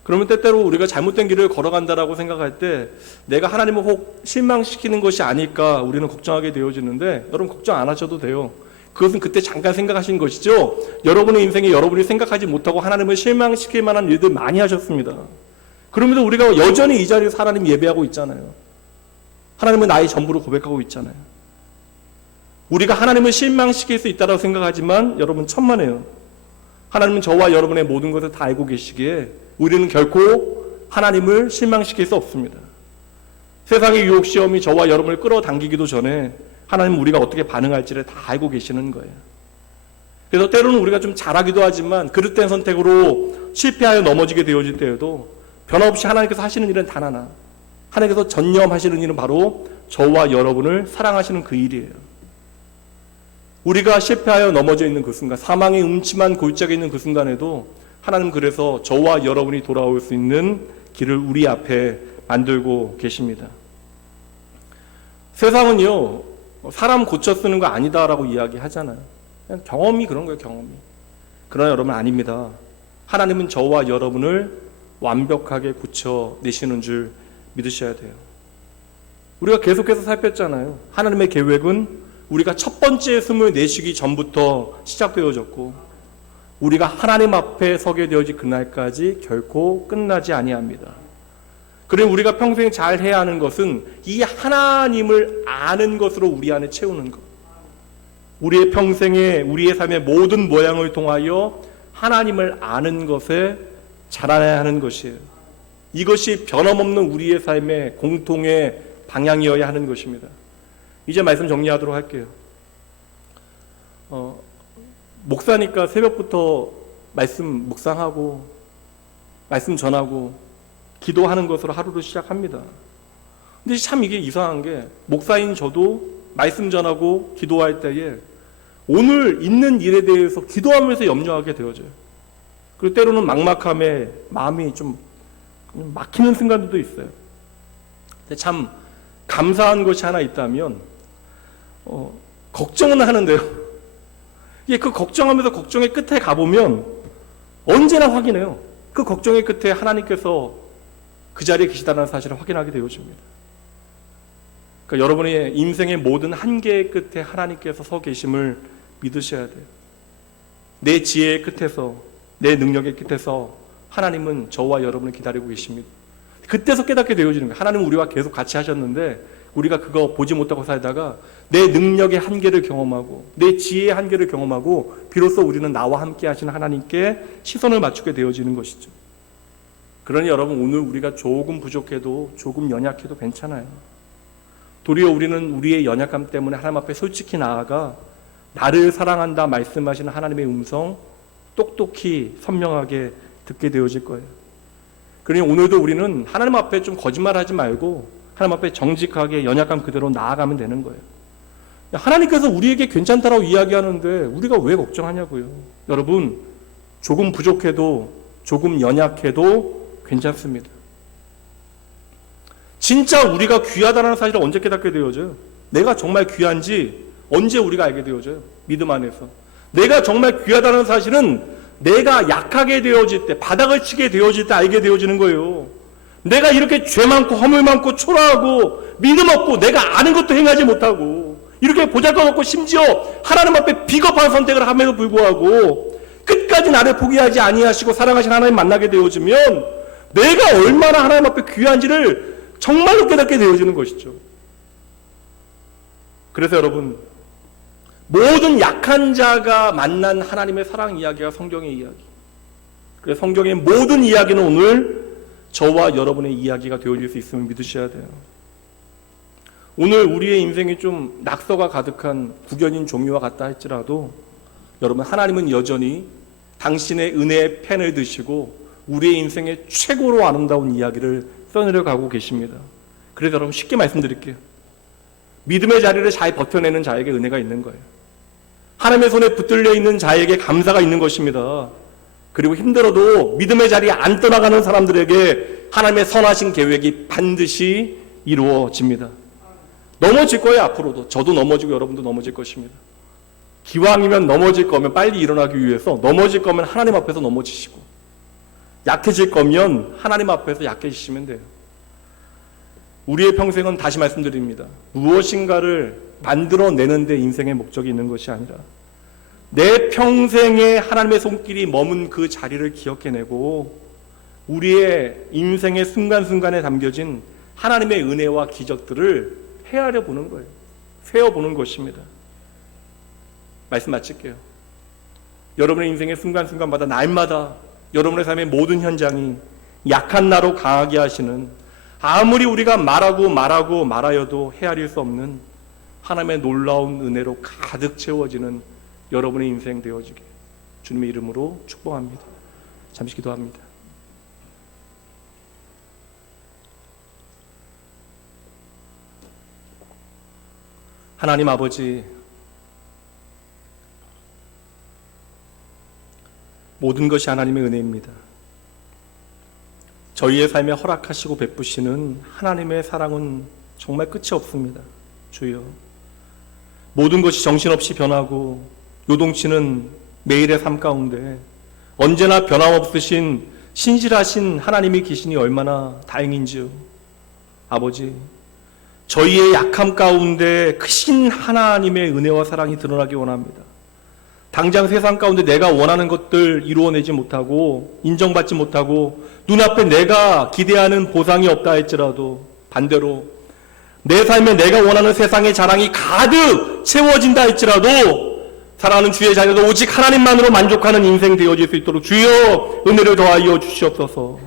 그러면 때때로 우리가 잘못된 길을 걸어간다라고 생각할 때 내가 하나님을 혹 실망시키는 것이 아닐까 우리는 걱정하게 되어지는데, 여러분 걱정 안 하셔도 돼요. 그것은 그때 잠깐 생각하신 것이죠. 여러분의 인생에 여러분이 생각하지 못하고 하나님을 실망시킬 만한 일들 많이 하셨습니다. 그럼에도 우리가 여전히 이 자리에서 하나님 예배하고 있잖아요. 하나님은 나의 전부를 고백하고 있잖아요. 우리가 하나님을 실망시킬 수 있다고 생각하지만 여러분 천만에요. 하나님은 저와 여러분의 모든 것을 다 알고 계시기에 우리는 결코 하나님을 실망시킬 수 없습니다. 세상의 유혹시험이 저와 여러분을 끌어당기기도 전에 하나님은 우리가 어떻게 반응할지를 다 알고 계시는 거예요. 그래서 때로는 우리가 좀 잘하기도 하지만 그릇된 선택으로 실패하여 넘어지게 되어질 때에도 변함없이 하나님께서 하시는 일은 단 하나, 하나님께서 전념하시는 일은 바로 저와 여러분을 사랑하시는 그 일이에요. 우리가 실패하여 넘어져 있는 그 순간, 사망의 음침한 골짜기에 있는 그 순간에도 하나님 그래서 저와 여러분이 돌아올 수 있는 길을 우리 앞에 만들고 계십니다. 세상은요, 사람 고쳐 쓰는 거 아니다라고 이야기하잖아요. 그냥 경험이 그런 거예요, 경험이. 그러나 여러분 아닙니다. 하나님은 저와 여러분을 완벽하게 고쳐내시는 줄 믿으셔야 돼요. 우리가 계속해서 살폈잖아요. 하나님의 계획은 우리가 첫 번째 숨을 내쉬기 전부터 시작되어졌고, 우리가 하나님 앞에 서게 되어질 그날까지 결코 끝나지 아니합니다. 그리고 우리가 평생 잘 해야 하는 것은 이 하나님을 아는 것으로 우리 안에 채우는 것. 우리의 평생에, 우리의 삶의 모든 모양을 통하여 하나님을 아는 것에 자라나야 하는 것이에요. 이것이 변함없는 우리의 삶의 공통의 방향이어야 하는 것입니다. 이제 말씀 정리하도록 할게요. 목사니까 새벽부터 말씀 묵상하고 말씀 전하고 기도하는 것으로 하루를 시작합니다. 근데 참 이게 이상한 게, 목사인 저도 말씀 전하고 기도할 때에 오늘 있는 일에 대해서 기도하면서 염려하게 되어져요. 그리고 때로는 막막함에 마음이 좀 막히는 순간들도 있어요. 근데 참 감사한 것이 하나 있다면 걱정은 하는데요. 이게 그 걱정하면서 걱정의 끝에 가보면 언제나 확인해요. 그 걱정의 끝에 하나님께서 그 자리에 계시다는 사실을 확인하게 되어집니다. 그러니까 여러분의 인생의 모든 한계의 끝에 하나님께서 서 계심을 믿으셔야 돼요. 내 지혜의 끝에서, 내 능력의 끝에서 하나님은 저와 여러분을 기다리고 계십니다. 그때서 깨닫게 되어지는 거예요. 하나님은 우리와 계속 같이 하셨는데 우리가 그거 보지 못하고 살다가 내 능력의 한계를 경험하고 내 지혜의 한계를 경험하고 비로소 우리는 나와 함께 하시는 하나님께 시선을 맞추게 되어지는 것이죠. 그러니 여러분, 오늘 우리가 조금 부족해도 조금 연약해도 괜찮아요. 도리어 우리는 우리의 연약함 때문에 하나님 앞에 솔직히 나아가 나를 사랑한다 말씀하시는 하나님의 음성 똑똑히 선명하게 듣게 되어질 거예요. 그러니 오늘도 우리는 하나님 앞에 좀 거짓말하지 말고 하나님 앞에 정직하게 연약함 그대로 나아가면 되는 거예요. 하나님께서 우리에게 괜찮다라고 이야기하는데 우리가 왜 걱정하냐고요. 여러분, 조금 부족해도 조금 연약해도 괜찮습니다. 진짜 우리가 귀하다는 사실을 언제 깨닫게 되어져요? 내가 정말 귀한지 언제 우리가 알게 되어져요? 믿음 안에서. 내가 정말 귀하다는 사실은 내가 약하게 되어질 때, 바닥을 치게 되어질 때 알게 되어지는 거예요. 내가 이렇게 죄 많고 허물 많고 초라하고 믿음 없고 내가 아는 것도 행하지 못하고 이렇게 보잘것없고 심지어 하나님 앞에 비겁한 선택을 함에도 불구하고 끝까지 나를 포기하지 아니하시고 사랑하신 하나님 만나게 되어지면 내가 얼마나 하나님 앞에 귀한지를 정말로 깨닫게 되어지는 것이죠. 그래서 여러분, 모든 약한 자가 만난 하나님의 사랑 이야기가 성경의 이야기. 그래서 성경의 모든 이야기는 오늘 저와 여러분의 이야기가 되어질 수 있음을 믿으셔야 돼요. 오늘 우리의 인생이 좀 낙서가 가득한 구견인 종이와 같다 할지라도 여러분, 하나님은 여전히 당신의 은혜의 펜을 드시고 우리의 인생의 최고로 아름다운 이야기를 써내려 가고 계십니다. 그래서 여러분 쉽게 말씀드릴게요. 믿음의 자리를 잘 버텨내는 자에게 은혜가 있는 거예요. 하나님의 손에 붙들려 있는 자에게 감사가 있는 것입니다. 그리고 힘들어도 믿음의 자리에 안 떠나가는 사람들에게 하나님의 선하신 계획이 반드시 이루어집니다. 넘어질 거예요. 앞으로도 저도 넘어지고 여러분도 넘어질 것입니다. 기왕이면 넘어질 거면 빨리 일어나기 위해서, 넘어질 거면 하나님 앞에서 넘어지시고, 약해질 거면 하나님 앞에서 약해지시면 돼요. 우리의 평생은, 다시 말씀드립니다, 무엇인가를 만들어내는 데 인생의 목적이 있는 것이 아니라 내 평생에 하나님의 손길이 머문 그 자리를 기억해내고 우리의 인생의 순간순간에 담겨진 하나님의 은혜와 기적들을 헤아려 보는 거예요. 세어보는 것입니다. 말씀 마칠게요. 여러분의 인생의 순간순간마다, 날마다 여러분의 삶의 모든 현장이 약한 나로 강하게 하시는, 아무리 우리가 말하여도 헤아릴 수 없는 하나님의 놀라운 은혜로 가득 채워지는 여러분의 인생 되어지게 주님의 이름으로 축복합니다. 잠시 기도합니다. 하나님 아버지, 모든 것이 하나님의 은혜입니다. 저희의 삶에 허락하시고 베푸시는 하나님의 사랑은 정말 끝이 없습니다. 주여, 모든 것이 정신없이 변하고 요동치는 매일의 삶 가운데 언제나 변함없으신 신실하신 하나님이 계시니 얼마나 다행인지요. 아버지, 저희의 약함 가운데 크신 하나님의 은혜와 사랑이 드러나기 원합니다. 당장 세상 가운데 내가 원하는 것들 이루어내지 못하고 인정받지 못하고 눈앞에 내가 기대하는 보상이 없다 할지라도, 반대로 내 삶에 내가 원하는 세상의 자랑이 가득 채워진다 할지라도 사랑하는 주의 자녀도 오직 하나님만으로 만족하는 인생 되어질 수 있도록 주여 은혜를 더하여 주시옵소서.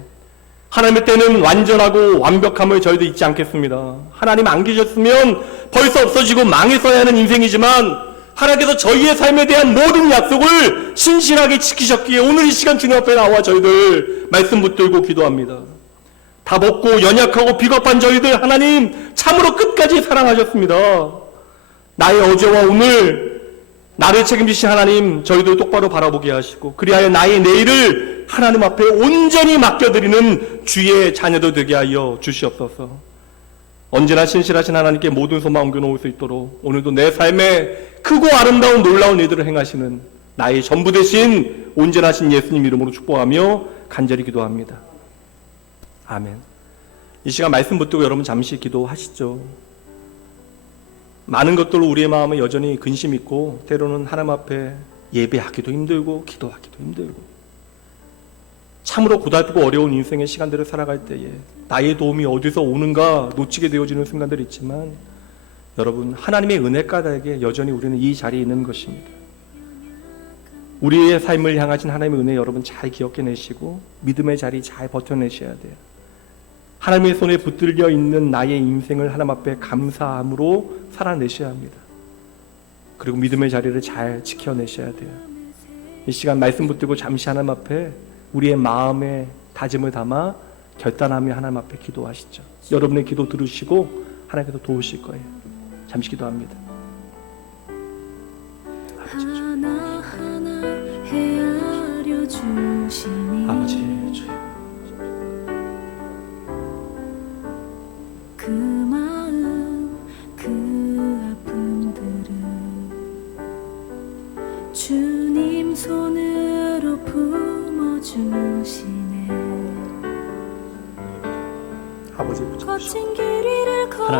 하나님의 때는 완전하고 완벽함을 저희도 잊지 않겠습니다. 하나님 안 계셨으면 벌써 없어지고 망했어야 하는 인생이지만 하나님께서 저희의 삶에 대한 모든 약속을 신실하게 지키셨기에 오늘 이 시간 주님 앞에 나와 저희들 말씀 붙들고 기도합니다. 다 먹고 연약하고 비겁한 저희들 하나님 참으로 끝까지 사랑하셨습니다. 나의 어제와 오늘 나를 책임지신 하나님, 저희들 똑바로 바라보게 하시고 그리하여 나의 내일을 하나님 앞에 온전히 맡겨드리는 주의 자녀도 되게 하여 주시옵소서. 언제나 신실하신 하나님께 모든 소망 옮겨놓을 수 있도록 오늘도 내 삶에 크고 아름다운 놀라운 일들을 행하시는 나의 전부 되신 온전하신 예수님 이름으로 축복하며 간절히 기도합니다. 아멘. 이 시간 말씀 붙들고 여러분 잠시 기도하시죠. 많은 것들로 우리의 마음은 여전히 근심 있고 때로는 하나님 앞에 예배하기도 힘들고 기도하기도 힘들고 참으로 고달프고 어려운 인생의 시간들을 살아갈 때에 나의 도움이 어디서 오는가 놓치게 되어지는 순간들이 있지만 여러분, 하나님의 은혜 까닭에 여전히 우리는 이 자리에 있는 것입니다. 우리의 삶을 향하신 하나님의 은혜 여러분 잘 기억해내시고 믿음의 자리 잘 버텨내셔야 돼요. 하나님의 손에 붙들려 있는 나의 인생을 하나님 앞에 감사함으로 살아내셔야 합니다. 그리고 믿음의 자리를 잘 지켜내셔야 돼요. 이 시간 말씀 붙들고 잠시 하나님 앞에 우리의 마음에 다짐을 담아 결단하며 하나님 앞에 기도하시죠. 여러분의 기도 들으시고 하나님께서 도우실 거예요. 잠시 기도합니다. 하나하나 헤아려 주시니 아버지 주여, 그 마음 그 아픔들을 주님 손으로 품어주시네. 아버지 붙잡으시고 거친 길 위를 걸어갈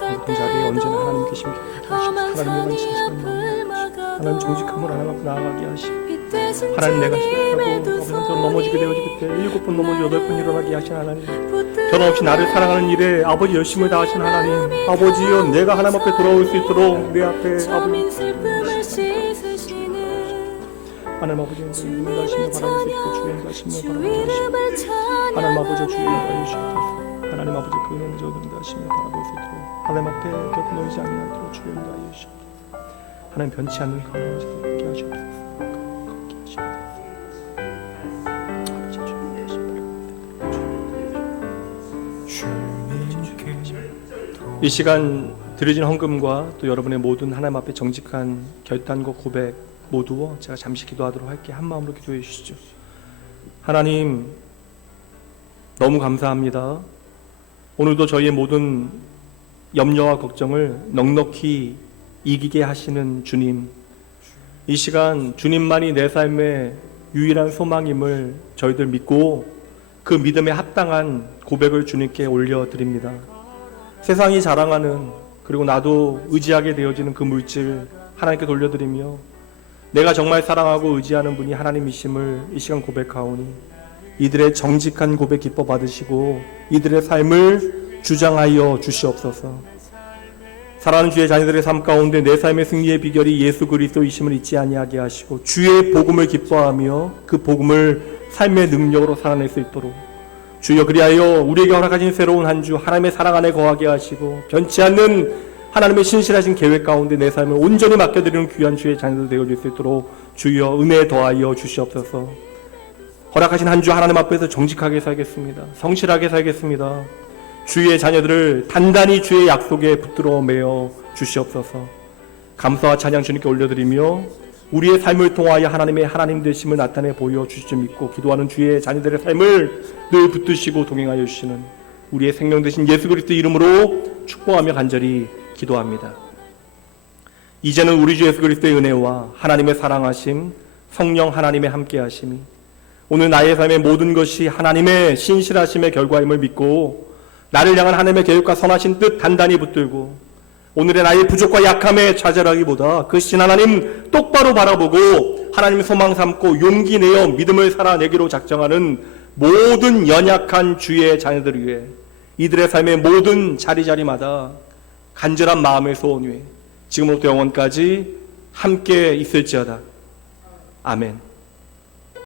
하나님 그 자리에 언제나 하나님 때도 계심을 험한 하나님만 산이 진실한 앞을 마음, 하나님 막아도 정직함을 하나님 앞에 나아가게 하시고 빗대신 하나님 내가 주님의 두 실패하고 어느 넘어지게 손이 되어질 때 7번 넘어지 8번 일어나게 하신 하나님, 붙들어 변함없이 나를 사랑하는 일에 아버지 열심을 다하신 하나님, 아버지여 내가 하나님 앞에 돌아올 수 있도록 내 앞에 저민 아버지 슬픔을 씻으시는 하나님 아버지 주님 가시며 바라볼 수 있도록 주의 가시며 주 바라보게 하시고 이름을 하나님 아버지 주의 찬양하네. 가여 주시옵소서. 하나님 아버지 그 은혜를 저들은 가시며 바라볼 수 있도록 하나님 앞에 결코 놓이지 않도록 주의 가여 주시옵소서. 하나님 변치 않는 가운데 함께 하시옵소서. 함께 하시옵소서. 아버지 주님 가시며 이 시간 드려진 헌금과 또 여러분의 모든 하나님 앞에 정직한 결단과 고백 모두 제가 잠시 기도하도록 할게요. 한 마음으로 기도해 주시죠. 하나님, 너무 감사합니다. 오늘도 저희의 모든 염려와 걱정을 넉넉히 이기게 하시는 주님, 이 시간 주님만이 내 삶의 유일한 소망임을 저희들 믿고 그 믿음에 합당한 고백을 주님께 올려드립니다. 세상이 자랑하는, 그리고 나도 의지하게 되어지는 그 물질 하나님께 돌려드리며 내가 정말 사랑하고 의지하는 분이 하나님이심을 이 시간 고백하오니 이들의 정직한 고백 기뻐 받으시고 이들의 삶을 주장하여 주시옵소서. 사랑하는 주의 자녀들의 삶 가운데 내 삶의 승리의 비결이 예수 그리스도이심을 잊지 아니하게 하시고 주의 복음을 기뻐하며 그 복음을 삶의 능력으로 살아낼 수 있도록 주여 그리하여 우리에게 허락하신 새로운 한 주 하나님의 사랑 안에 거하게 하시고 변치 않는 하나님의 신실하신 계획 가운데 내 삶을 온전히 맡겨드리는 귀한 주의 자녀들 되어줄 수 있도록 주여 은혜 더하여 주시옵소서. 허락하신 한 주 하나님 앞에서 정직하게 살겠습니다. 성실하게 살겠습니다. 주의 자녀들을 단단히 주의 약속에 붙들어 매어 주시옵소서. 감사와 찬양 주님께 올려드리며 우리의 삶을 통하여 하나님의 하나님 되심을 나타내 보여주실 줄 믿고 기도하는 주의 자녀들의 삶을 늘 붙드시고 동행하여 주시는 우리의 생명 되신 예수 그리스도 이름으로 축복하며 간절히 기도합니다. 이제는 우리 주 예수 그리스도의 은혜와 하나님의 사랑하심, 성령 하나님의 함께하심이 오늘 나의 삶의 모든 것이 하나님의 신실하심의 결과임을 믿고 나를 향한 하나님의 계획과 선하신 뜻 단단히 붙들고 오늘의 나의 부족과 약함에 좌절하기보다 그 신 하나님 똑바로 바라보고 하나님 소망 삼고 용기 내어 믿음을 살아내기로 작정하는 모든 연약한 주의 자녀들을 위해 이들의 삶의 모든 자리자리마다 간절한 마음의 소원 위에 지금부터 영원까지 함께 있을지어다. 아멘.